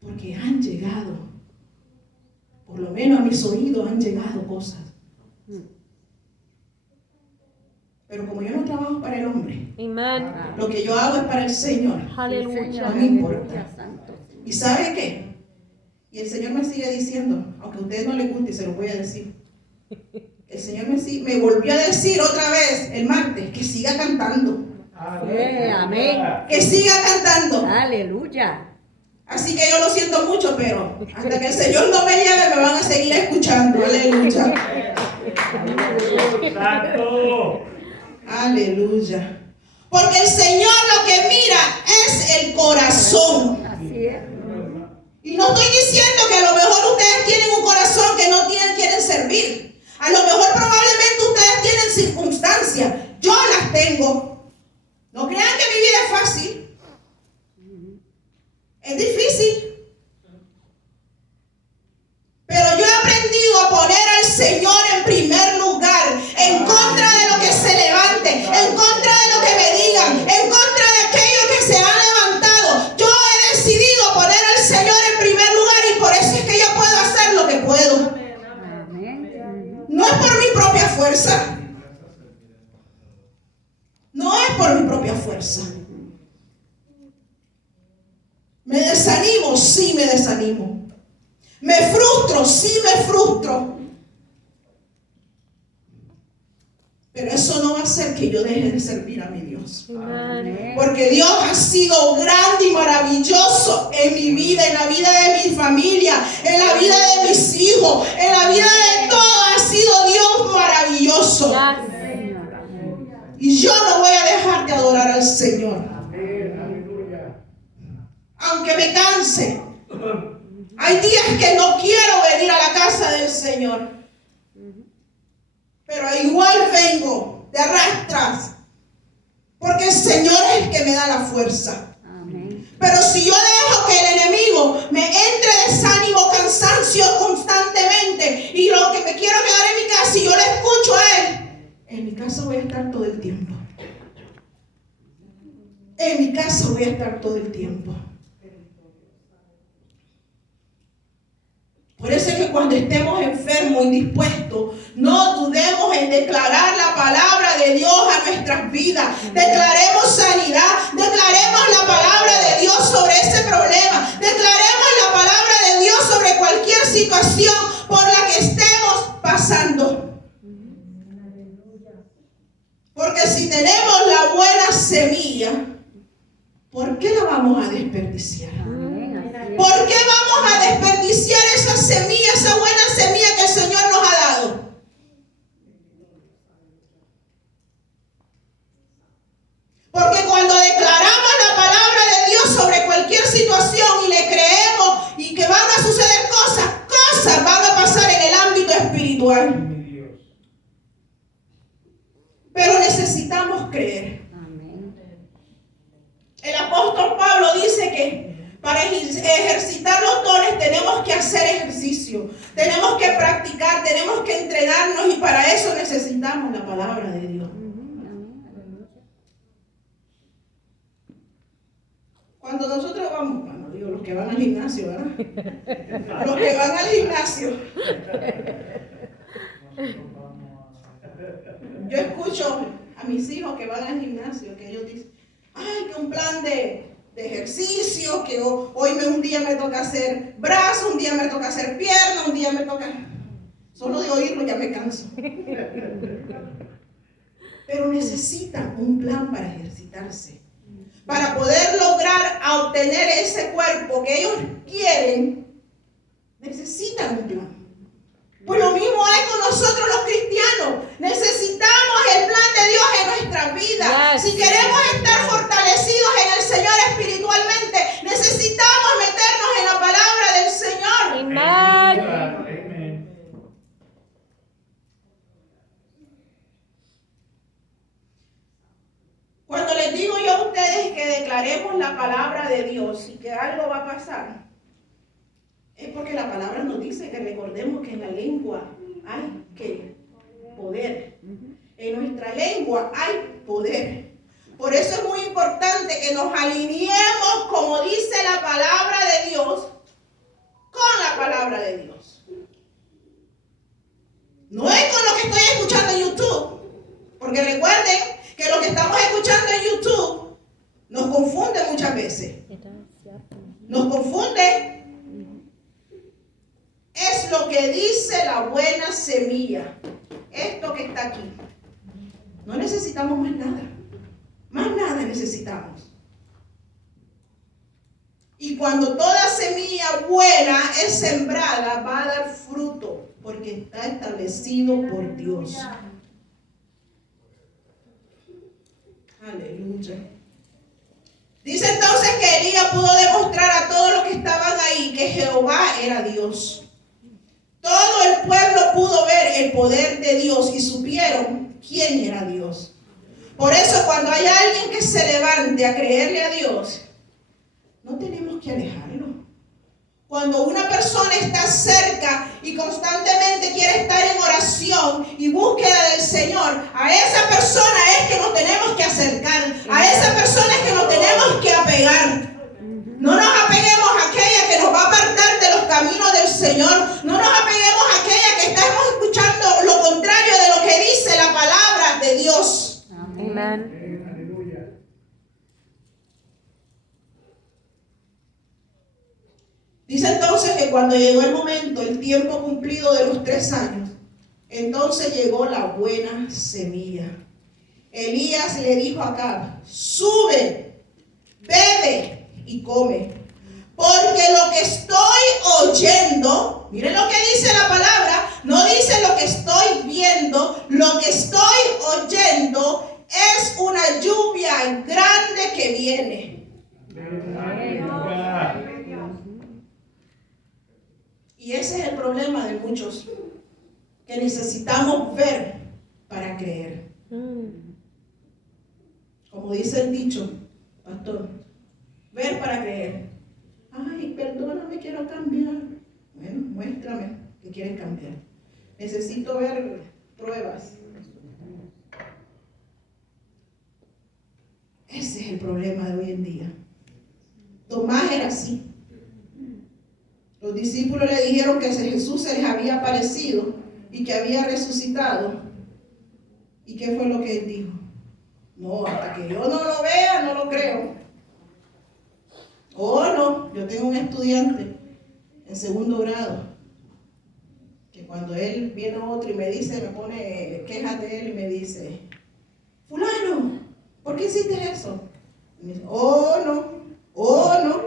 Porque han llegado, por lo menos a mis oídos han llegado cosas. Pero como yo no trabajo para el hombre, Amen. lo que yo hago es para el Señor. Aleluya. No me importa. ¿Y sabe qué? Y el Señor me sigue diciendo, aunque a ustedes no les guste, y se lo voy a decir. El Señor me volvió a decir otra vez el martes que siga cantando. Amén. Que siga cantando. Aleluya. Así que yo lo siento mucho, pero hasta que el Señor no me lleve, me van a seguir escuchando. Aleluya. Aleluya. Porque el Señor lo que mira es el corazón. Así es. Y no estoy diciendo que a lo mejor ustedes tienen un corazón que no quieren servir. A lo mejor probablemente ustedes tienen circunstancias. Yo las tengo. No crean que mi vida es fácil. Es difícil. Pero yo he aprendido a poner al Señor en primer lugar, en contra de lo que se levante, en contra de lo que me digan, en contra de aquellos que se han levantado. Yo he decidido poner al Señor en primer lugar y por eso es que yo puedo hacer lo que puedo. No es por mi propia fuerza. No es por mi propia fuerza. ¿Me desanimo? Sí, me desanimo. ¿Me frustro? Sí, me frustro. Pero eso no va a hacer que yo deje de servir a mi Dios. Amen. Porque Dios ha sido grande y maravilloso en mi vida, en la vida de mi familia, en la vida de mis hijos, en la vida de todos. Ha sido Dios maravilloso. Yes. Y yo no voy a dejar de adorar al Señor. Aleluya. Aunque aunque me canse. Hay días que no quiero venir a la casa del Señor. Pero igual vengo de arrastras. Porque el Señor es el que me da la fuerza. Amén. Pero si yo dejo que el enemigo me entre desánimo, cansancio constantemente, y lo que me quiero quedar en mi casa, y yo le escucho a él, en mi casa voy a estar todo el tiempo. En mi casa voy a estar todo el tiempo. Por eso es que cuando estemos enfermos, indispuestos, no dudemos en declarar la palabra de Dios a nuestras vidas. Declaremos sanidad, declaremos la palabra de Dios sobre ese problema, declaremos la palabra de Dios sobre cualquier situación por la que estemos pasando. Porque si tenemos la buena semilla, ¿por qué la vamos a desperdiciar? ¿Por qué vamos a desperdiciar esa semilla, esa buena semilla que el Señor nos ha dado? Porque cuando declaramos la palabra de Dios sobre cualquier situación y le creemos y que van a suceder cosas van a pasar en el ámbito espiritual. Pero necesitamos creer. El apóstol Pablo dice que para ejercitar los dones tenemos que hacer ejercicio, tenemos que practicar, tenemos que entrenarnos, y para eso necesitamos la palabra de Dios. Cuando nosotros vamos, bueno, digo los que van al gimnasio, ¿verdad? Los que van al gimnasio. Yo escucho a mis hijos que van al gimnasio, que ellos dicen, ay, que un plan de ejercicio, que hoy un día me toca hacer brazo, un día me toca hacer pierna, un día me toca... Solo de oírlo ya me canso. Pero necesitan un plan para ejercitarse, para poder lograr obtener ese cuerpo que ellos quieren. Necesitan un plan. Pues lo mismo hay con nosotros los cristianos. Necesitamos el plan de Dios en nuestras vidas. Si queremos estar fortalecidos en el Señor espiritualmente, necesitamos meternos en la palabra del Señor. Amén. Cuando les digo yo a ustedes que declaremos la palabra de Dios y que algo va a pasar, es porque la palabra nos dice que recordemos que en la lengua hay que poder. En nuestra lengua hay poder. Por eso es muy importante que nos alineemos, como dice la palabra de Dios, con la palabra de Dios. No es con lo que estoy escuchando en YouTube. Porque recuerden que lo que estamos escuchando en YouTube nos confunde muchas veces. Nos confunde. Es lo que dice la buena semilla. Esto que está aquí. No necesitamos más nada. Más nada necesitamos. Y cuando toda semilla buena es sembrada, va a dar fruto, porque está establecido por Dios. Aleluya. Dice entonces que Elías pudo demostrar a todos los que estaban ahí que Jehová era Dios. Todo el pueblo pudo ver el poder de Dios y supieron quién era Dios. Por eso cuando hay alguien que se levante a creerle a Dios, no tenemos que alejarlo. Cuando una persona está cerca y constantemente quiere estar en oración y búsqueda del Señor, a esa persona es que nos tenemos que acercar, a esa persona es que nos tenemos que apegar. No nos apeguemos a aquella que nos va a apartar de los caminos del Señor. No nos apeguemos a aquella que estamos escuchando lo contrario de lo que dice la palabra de Dios. Amén. Aleluya. Dice entonces que cuando llegó el momento, el tiempo cumplido de los 3 años, entonces llegó la buena semilla. Elías le dijo a Acab, sube, bebe y come, porque lo que estoy oyendo, miren lo que dice la palabra, no dice lo que estoy viendo, lo que estoy oyendo es una lluvia grande que viene. Aleluya. Y ese es el problema de muchos, que necesitamos ver para creer. Como dice el dicho, pastor, ver para creer. Ay, perdóname, quiero cambiar. Bueno, muéstrame que quieres cambiar. Necesito ver pruebas. Ese es el problema de hoy en día. Tomás era así. Los discípulos le dijeron que Jesús se les había aparecido y que había resucitado. ¿Y qué fue lo que él dijo? No, hasta que yo no lo vea, no lo creo. Oh, no, yo tengo un estudiante en segundo grado que cuando él viene otro y me dice, me pone quejas de él y me dice, fulano, ¿por qué hiciste eso? Y me dice, oh no, oh no,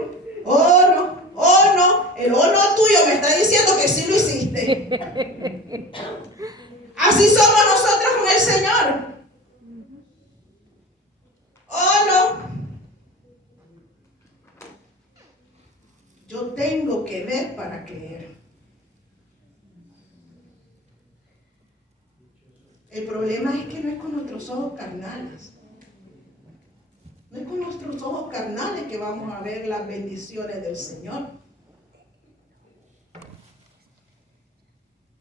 oh no, oh no. El oh no tuyo me está diciendo que sí lo hiciste. Así somos nosotros con el Señor. Oh no. Yo tengo que ver para creer. El problema es que no es con nuestros ojos carnales. No es con nuestros ojos carnales que vamos a ver las bendiciones del Señor.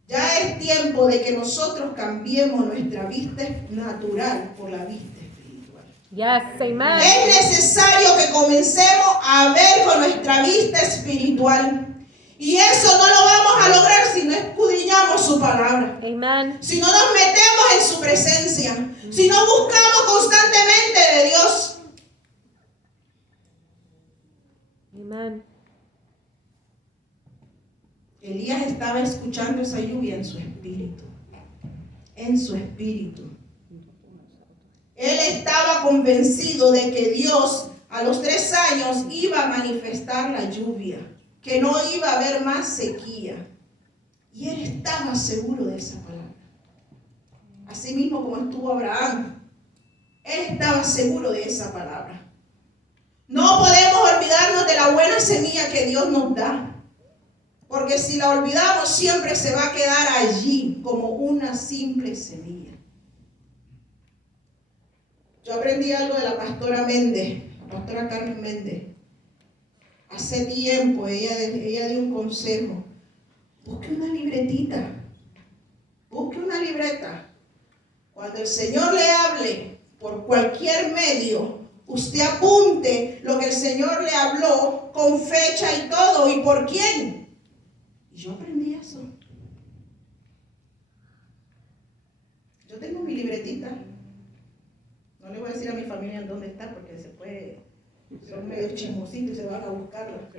Ya es tiempo de que nosotros cambiemos nuestra vista natural por la vista espiritual. Yes, amen. Es necesario que comencemos a ver con nuestra vista espiritual. Y eso no lo vamos a lograr si no escudriñamos su palabra. Amen. Si no nos metemos en su presencia. Si no buscamos constantemente de Dios. Amen. Elías estaba escuchando esa lluvia en su espíritu. En su espíritu. Él estaba convencido de que Dios a los 3 años iba a manifestar la lluvia, que no iba a haber más sequía. Y él estaba seguro de esa palabra. Así mismo como estuvo Abraham, él estaba seguro de esa palabra. No podemos olvidarnos de la buena semilla que Dios nos da. Porque si la olvidamos, siempre se va a quedar allí como una simple semilla. Yo aprendí algo de la pastora Méndez, la pastora Carmen Méndez. Hace tiempo ella dio un consejo. Busque una libretita. Busque una libreta. Cuando el Señor le hable por cualquier medio, usted apunte lo que el Señor le habló con fecha y todo y por quién. Y yo aprendí eso. Yo tengo mi libretita. No le voy a decir a mi familia en dónde está porque se puede, son medio chismositos y se van a buscarla.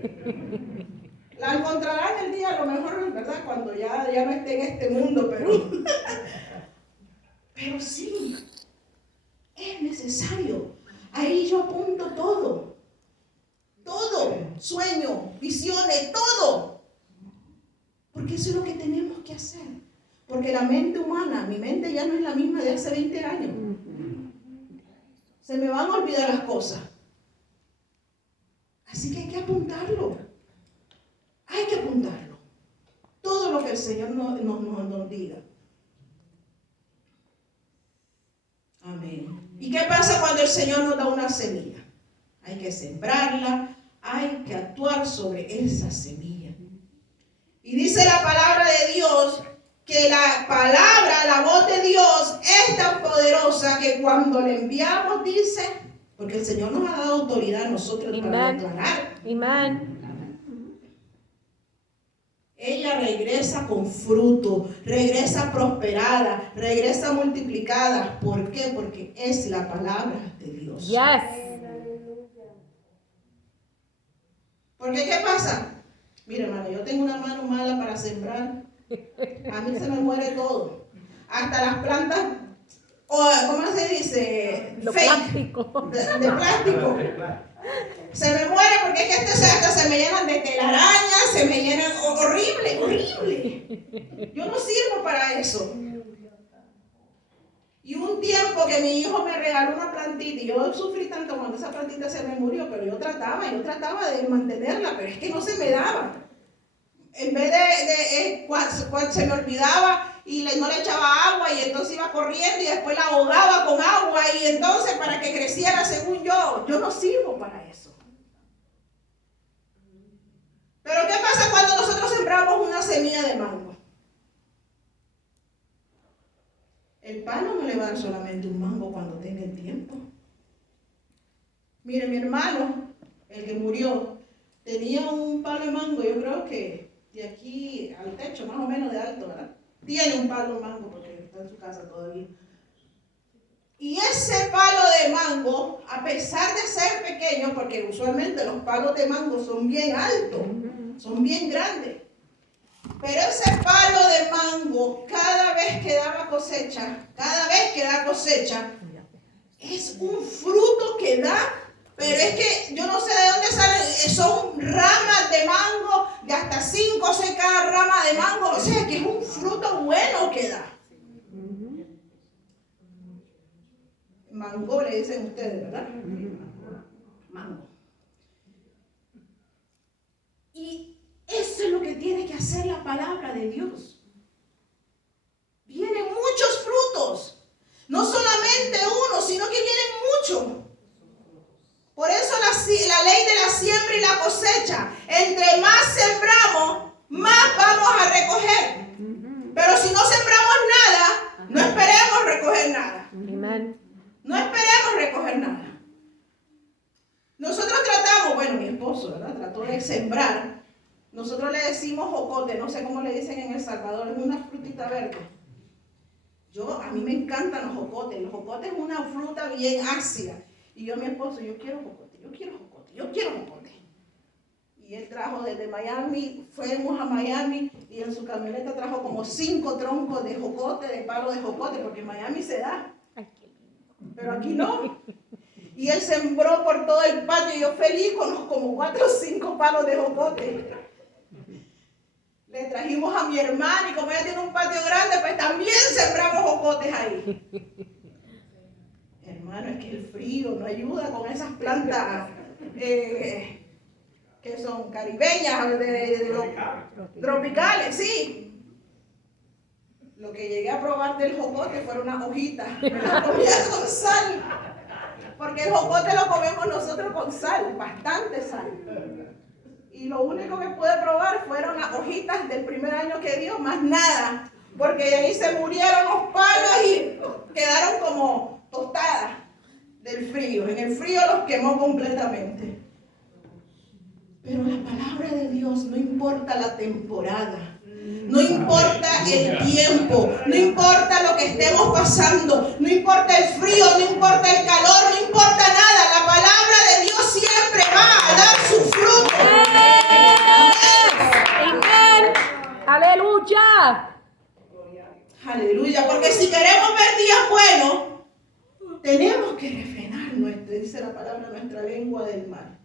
La encontrarán el día a lo mejor, ¿verdad? Cuando ya no esté en este mundo, pero sí, es necesario. Ahí yo apunto todo. Todo. Sueño, visiones, todo. Porque eso es lo que tenemos que hacer. Porque la mente humana, mi mente ya no es la misma de hace 20 años. Se me van a olvidar las cosas. Así que hay que apuntarlo. Hay que apuntarlo. Todo lo que el Señor nos diga. Amén. ¿Y qué pasa cuando el Señor nos da una semilla? Hay que sembrarla, hay que actuar sobre esa semilla. Y dice la palabra de Dios que la palabra, la voz de Dios es tan poderosa que cuando le enviamos dice, porque el Señor nos ha dado autoridad a nosotros para declarar. Amen. Ella regresa con fruto, regresa prosperada, regresa multiplicada. ¿Por qué? Porque es la palabra de Dios. Yes. Porque ¿qué pasa? Mira, hermano, yo tengo una mano mala para sembrar. A mí se me muere todo. Hasta las plantas, ¿cómo se dice? Lo Fake, plástico. de plástico. Se me muere porque es que hasta se me llenan de telarañas, se me llenan horrible. Yo no sirvo para eso. Y un tiempo que mi hijo me regaló una plantita y yo sufrí tanto cuando esa plantita se me murió, pero yo trataba de mantenerla, pero es que no se me daba. En vez de cuando se me olvidaba y no le echaba agua y entonces iba corriendo y después la ahogaba con agua y entonces para que creciera según yo no sirvo para eso. Pero ¿qué pasa cuando nosotros sembramos una semilla de mango? El palo no le va a dar solamente un mango cuando tenga el tiempo. Mire, mi hermano, el que murió, tenía un palo de mango, yo creo que de aquí al techo, más o menos de alto, ¿verdad? Tiene un palo de mango porque está en su casa todavía. Y ese palo de mango, a pesar de ser pequeño, porque usualmente los palos de mango son bien altos, son bien grandes, pero ese palo de mango, cada vez que da cosecha, es un fruto que da, pero es que yo no sé de dónde salen, son ramas de mango, de hasta 5 o 6 cada rama de mango, o sea que es un fruto bueno que da. Mango le dicen ustedes, ¿verdad? Mango. Y eso es lo que tiene que hacer la palabra de Dios. Vienen muchos frutos, no solamente uno, sino que vienen muchos. Por eso la ley de la siembra y la cosecha, entre más sembramos, más vamos a recoger. Pero si no sembramos nada, no esperemos recoger nada. Amen. No esperemos recoger nada. Nosotros tratamos, bueno, mi esposo, ¿verdad? Trató de sembrar. Nosotros le decimos jocote, no sé cómo le dicen en El Salvador, es una frutita verde. A mí me encantan los jocotes. Los jocotes es una fruta bien ácida. Y yo a mi esposo, yo quiero jocote. Y él trajo desde Miami, fuimos a Miami y en su camioneta trajo como 5 troncos de jocote, de palo de jocote, porque en Miami se da. Pero aquí no. Y él sembró por todo el patio y yo feliz con los como 4 o 5 palos de jocote. Le trajimos a mi hermana y como ella tiene un patio grande, pues también sembramos jocotes ahí. Hermano, es que el frío no ayuda con esas plantas que son caribeñas, tropicales, sí. Lo que llegué a probar del jocote fueron unas hojitas. Me las comía con sal. Porque el jocote lo comemos nosotros con sal, bastante sal. Y lo único que pude probar fueron las hojitas del primer año que dio, más nada. Porque ahí se murieron los palos y quedaron como tostadas del frío. En el frío los quemó completamente. Pero la palabra de Dios no importa la temporada. No importa el tiempo, no importa lo que estemos pasando, no importa el frío, no importa el calor, no importa nada. La palabra de Dios siempre va a dar su fruto. Amén. Aleluya. Aleluya, porque si queremos ver días buenos, tenemos que refrenar dice la palabra, nuestra lengua del mal.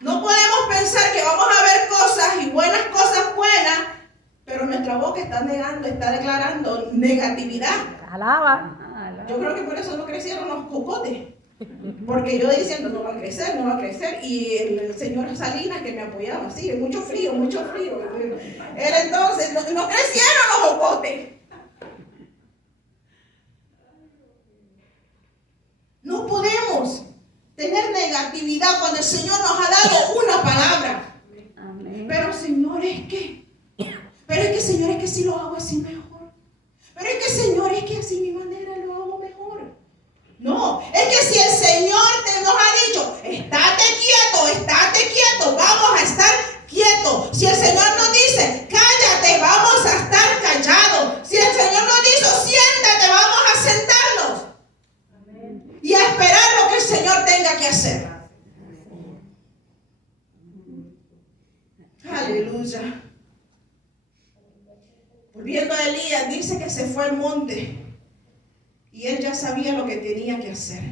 No podemos pensar que vamos a ver cosas y buenas cosas buenas, pero nuestra boca está negando, está declarando negatividad. Alaba. Yo creo que por eso no crecieron los cocotes. Porque yo diciendo, no va a crecer. Y el señor Salinas que me apoyaba, sí, mucho frío. Él entonces, no crecieron los cocotes. No podemos tener negatividad cuando el Señor nos ha dado una palabra. Amén. Pero Señor, es que Señor, es que si lo hago así mejor. Pero es que Señor, es que así mi manera lo hago mejor. No, es que si el Señor nos ha dicho, estate quieto, vamos a estar quietos. Si el Señor nos dice, cállate, vamos a estar callados. Si el Señor nos dice, siéntate, vamos a sentarnos. Y a esperar lo que el Señor tenga que hacer. Aleluya. Volviendo a Elías, dice que se fue al monte. Y él ya sabía lo que tenía que hacer.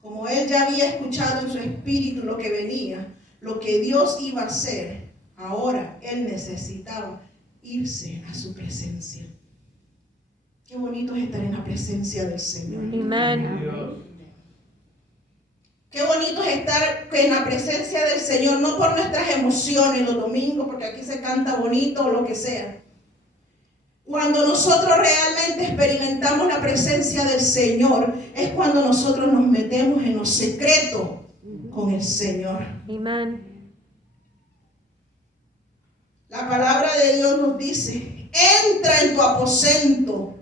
Como él ya había escuchado en su espíritu lo que venía, lo que Dios iba a hacer, ahora él necesitaba irse a su presencia. Qué bonito es estar en la presencia del Señor. Amen. Dios. Qué bonito es estar en la presencia del Señor, no por nuestras emociones los domingos, porque aquí se canta bonito o lo que sea. Cuando nosotros realmente experimentamos la presencia del Señor, es cuando nosotros nos metemos en lo secreto con el Señor. Amen. La palabra de Dios nos dice, entra en tu aposento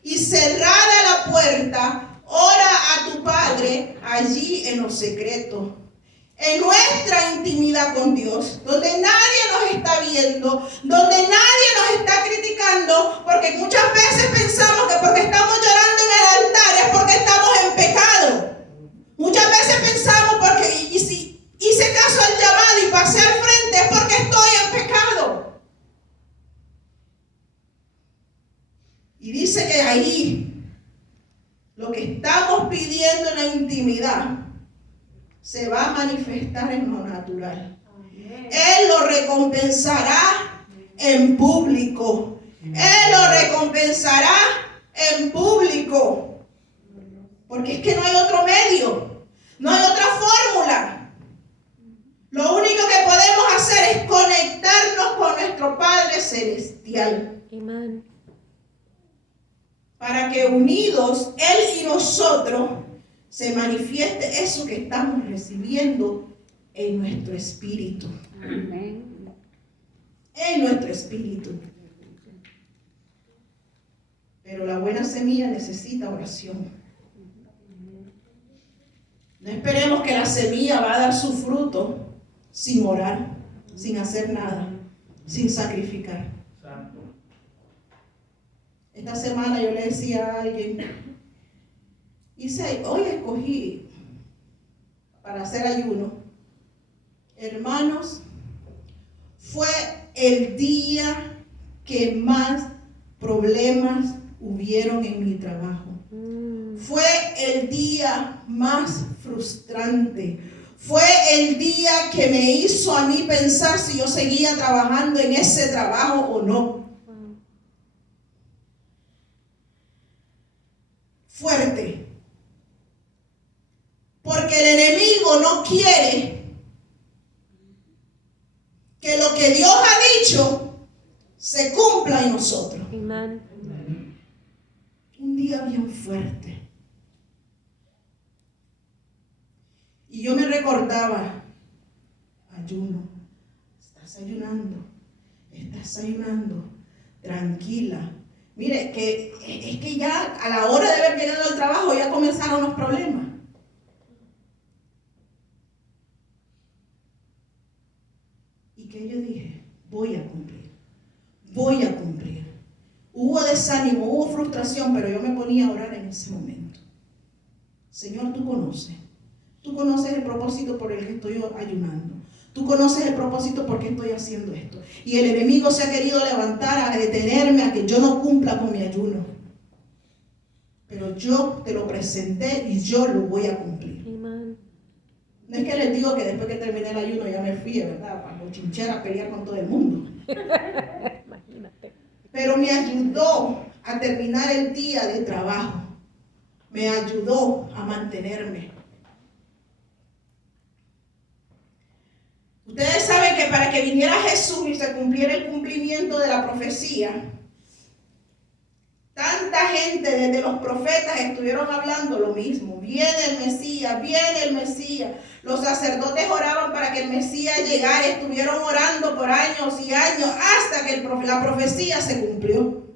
y cerrada la puerta, ora a tu Padre allí en lo secreto. En nuestra intimidad con Dios, donde nadie nos está viendo, donde nadie nos está criticando, porque muchas veces pensamos que porque estamos llorando en el altar es porque estamos en pecado. Muchas veces pensamos porque y si hice caso al llamado y pasé al frente es porque estoy en pecado. Y dice que ahí lo que estamos pidiendo en la intimidad se va a manifestar en lo natural. Él lo recompensará en público. Él lo recompensará en público. Porque es que no hay otro medio. No hay otra fórmula. Lo único que podemos hacer es conectarnos con nuestro Padre Celestial. Amen. Para que unidos, Él y nosotros, se manifieste eso que estamos recibiendo en nuestro espíritu. Amén. En nuestro espíritu. Pero la buena semilla necesita oración. No esperemos que la semilla va a dar su fruto sin orar, sin hacer nada, sin sacrificar. Santo. Esta semana yo le decía a alguien, hoy escogí para hacer ayuno. Hermanos, fue el día que más problemas hubieron en mi trabajo. Fue el día más frustrante. Fue el día que me hizo a mí pensar si yo seguía trabajando en ese trabajo o no. Fuerte. Porque el enemigo no quiere que lo que Dios ha dicho se cumpla en nosotros. Amen. Un día bien fuerte. Y yo me recordaba, ayuno, estás ayunando, tranquila. Mire, que es que ya a la hora de haber llegado al trabajo ya comenzaron los problemas. Y que yo dije, voy a cumplir. Hubo desánimo, hubo frustración, pero yo me ponía a orar en ese momento. Señor, tú conoces el propósito por el que estoy ayunando. Tú conoces el propósito por qué estoy haciendo esto. Y el enemigo se ha querido levantar a detenerme, a que yo no cumpla con mi ayuno. Pero yo te lo presenté y yo lo voy a cumplir. Amen. No es que les digo que después que terminé el ayuno ya me fui, ¿verdad? Para los chincheras a pelear con todo el mundo. Imagínate. Pero me ayudó a terminar el día de trabajo. Me ayudó a mantenerme. Ustedes saben que para que viniera Jesús y se cumpliera el cumplimiento de la profecía, tanta gente desde los profetas estuvieron hablando lo mismo. Viene el Mesías. Los sacerdotes oraban para que el Mesías llegara. Estuvieron orando por años y años hasta que la profecía se cumplió.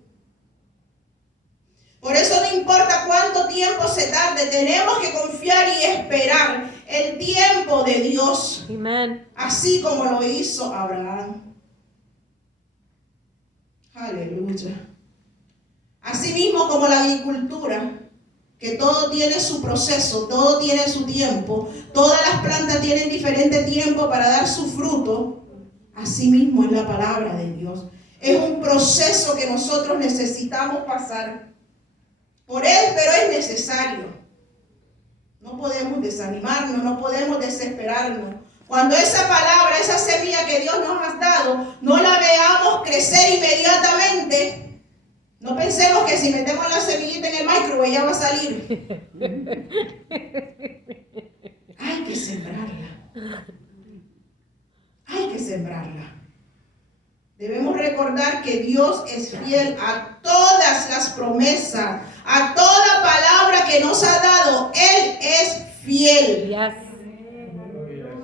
Por eso no importa cuánto tiempo se tarde, tenemos que confiar y esperar el tiempo de Dios. Amen. Así como lo hizo Abraham. Aleluya. Así mismo como la agricultura, que todo tiene su proceso, todo tiene su tiempo, todas las plantas tienen diferente tiempo para dar su fruto, así mismo es la palabra de Dios. Es un proceso que nosotros necesitamos pasar por él, pero es necesario. No podemos desanimarnos, no podemos desesperarnos. Cuando esa palabra, esa semilla que Dios nos ha dado, no la veamos crecer inmediatamente, No pensemos que si metemos la semillita en el microwave ella va a salir. Hay que sembrarla. Hay que sembrarla. Debemos recordar que Dios es fiel a todas las promesas, a toda palabra que nos ha dado. Él es fiel. Yes.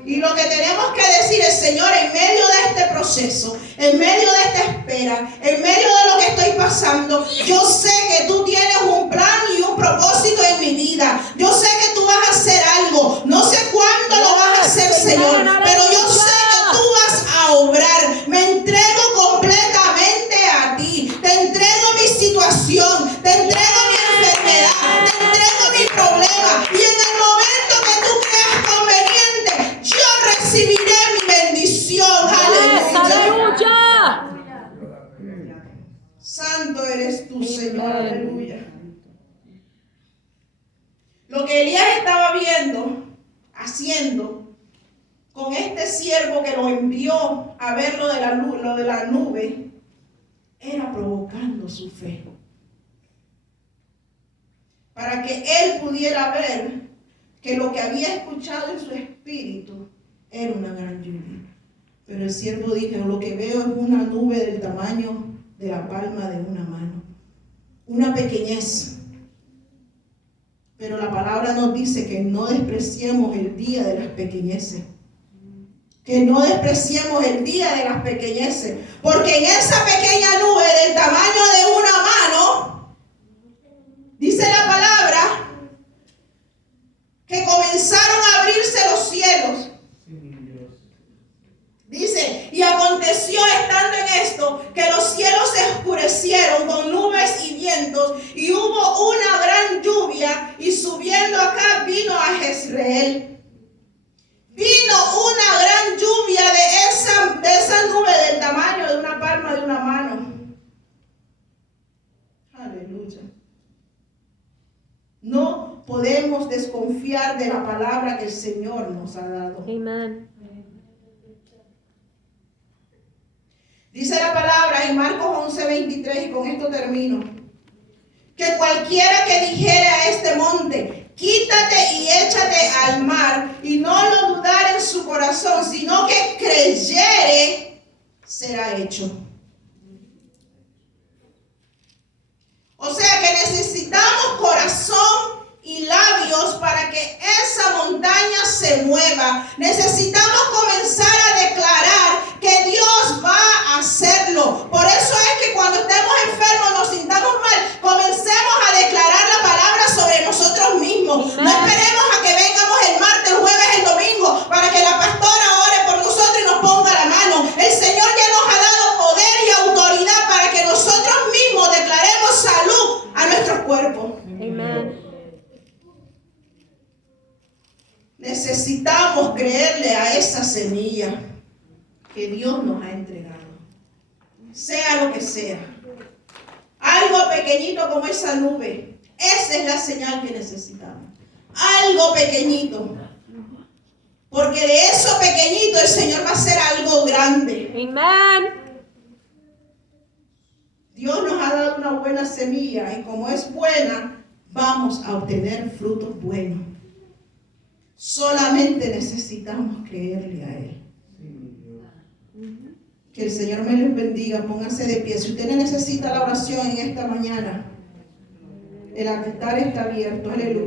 Y lo que tenemos que decir es, Señor, en medio de este proceso, en medio de esta espera, en medio de lo que estoy pasando, yo sé que tú tienes un plan y un propósito en mi vida. Yo sé que tú vas a hacer algo. No sé cuándo lo vas a hacer, Señor, pero yo sé que tú vas a obrar. Me entrego completamente a ti. Te entrego mi situación, te entrego mi enfermedad, te entrego mi problema. Y en el momento que tú creas conveniente, yo recibiré mi bendición. Yes, Aleluya. aleluya. Santo eres tú, Señor. Amén. Aleluya. Lo que Elías estaba viendo, haciendo con este siervo que lo envió a ver lo de la nube, era provocando su fe. Para que él pudiera ver que lo que había escuchado en su espíritu era una gran lluvia. Pero el siervo dijo, lo que veo es una nube del tamaño de la palma de una mano. Una pequeñez. Pero la palabra nos dice que no despreciemos el día de las pequeñeces. Que no despreciemos el día de las pequeñeces. Porque en esa pequeña nube del tamaño de una mano, dice la palabra, que comenzaron a abrirse los cielos. Dice, y aconteció estando en esto, que los cielos se oscurecieron con nubes y vientos, y hubo una gran lluvia, y subiendo acá vino a Jezreel. Vino una gran lluvia de esa nube del tamaño de una palma de una mano. Aleluya. No podemos desconfiar de la palabra que el Señor nos ha dado. Amen. Dice la palabra en Marcos 11:23, y con esto termino, que cualquiera que dijere a este monte, quítate y échate al mar, y no lo dudare en su corazón, sino que creyere, será hecho. O sea que necesitamos corazón y labios para que esa montaña se mueva. Necesitamos comenzar a declarar que Dios va a hacerlo. Por eso es que cuando estemos enfermos, nos sintamos mal, comencemos a declarar la palabra sobre nosotros mismos. No esperemos a que vengamos el martes, el jueves, el domingo, para que la pastora ore por nosotros y nos ponga la mano. El Señor ya nos ha dado poder y autoridad para que nosotros mismos declaremos salud a nuestros cuerpos. Amen. Necesitamos creerle a esa semilla que Dios nos ha entregado. Sea lo que sea. Algo pequeñito como esa nube. Esa es la señal que necesitamos. Algo pequeñito. Porque de eso pequeñito el Señor va a hacer algo grande. Amen. Dios nos ha dado una buena semilla y como es buena, vamos a obtener frutos buenos. Solamente necesitamos creerle a Él. Que el Señor me les bendiga. Pónganse de pie. Si usted necesita la oración en esta mañana, el altar está abierto. Aleluya.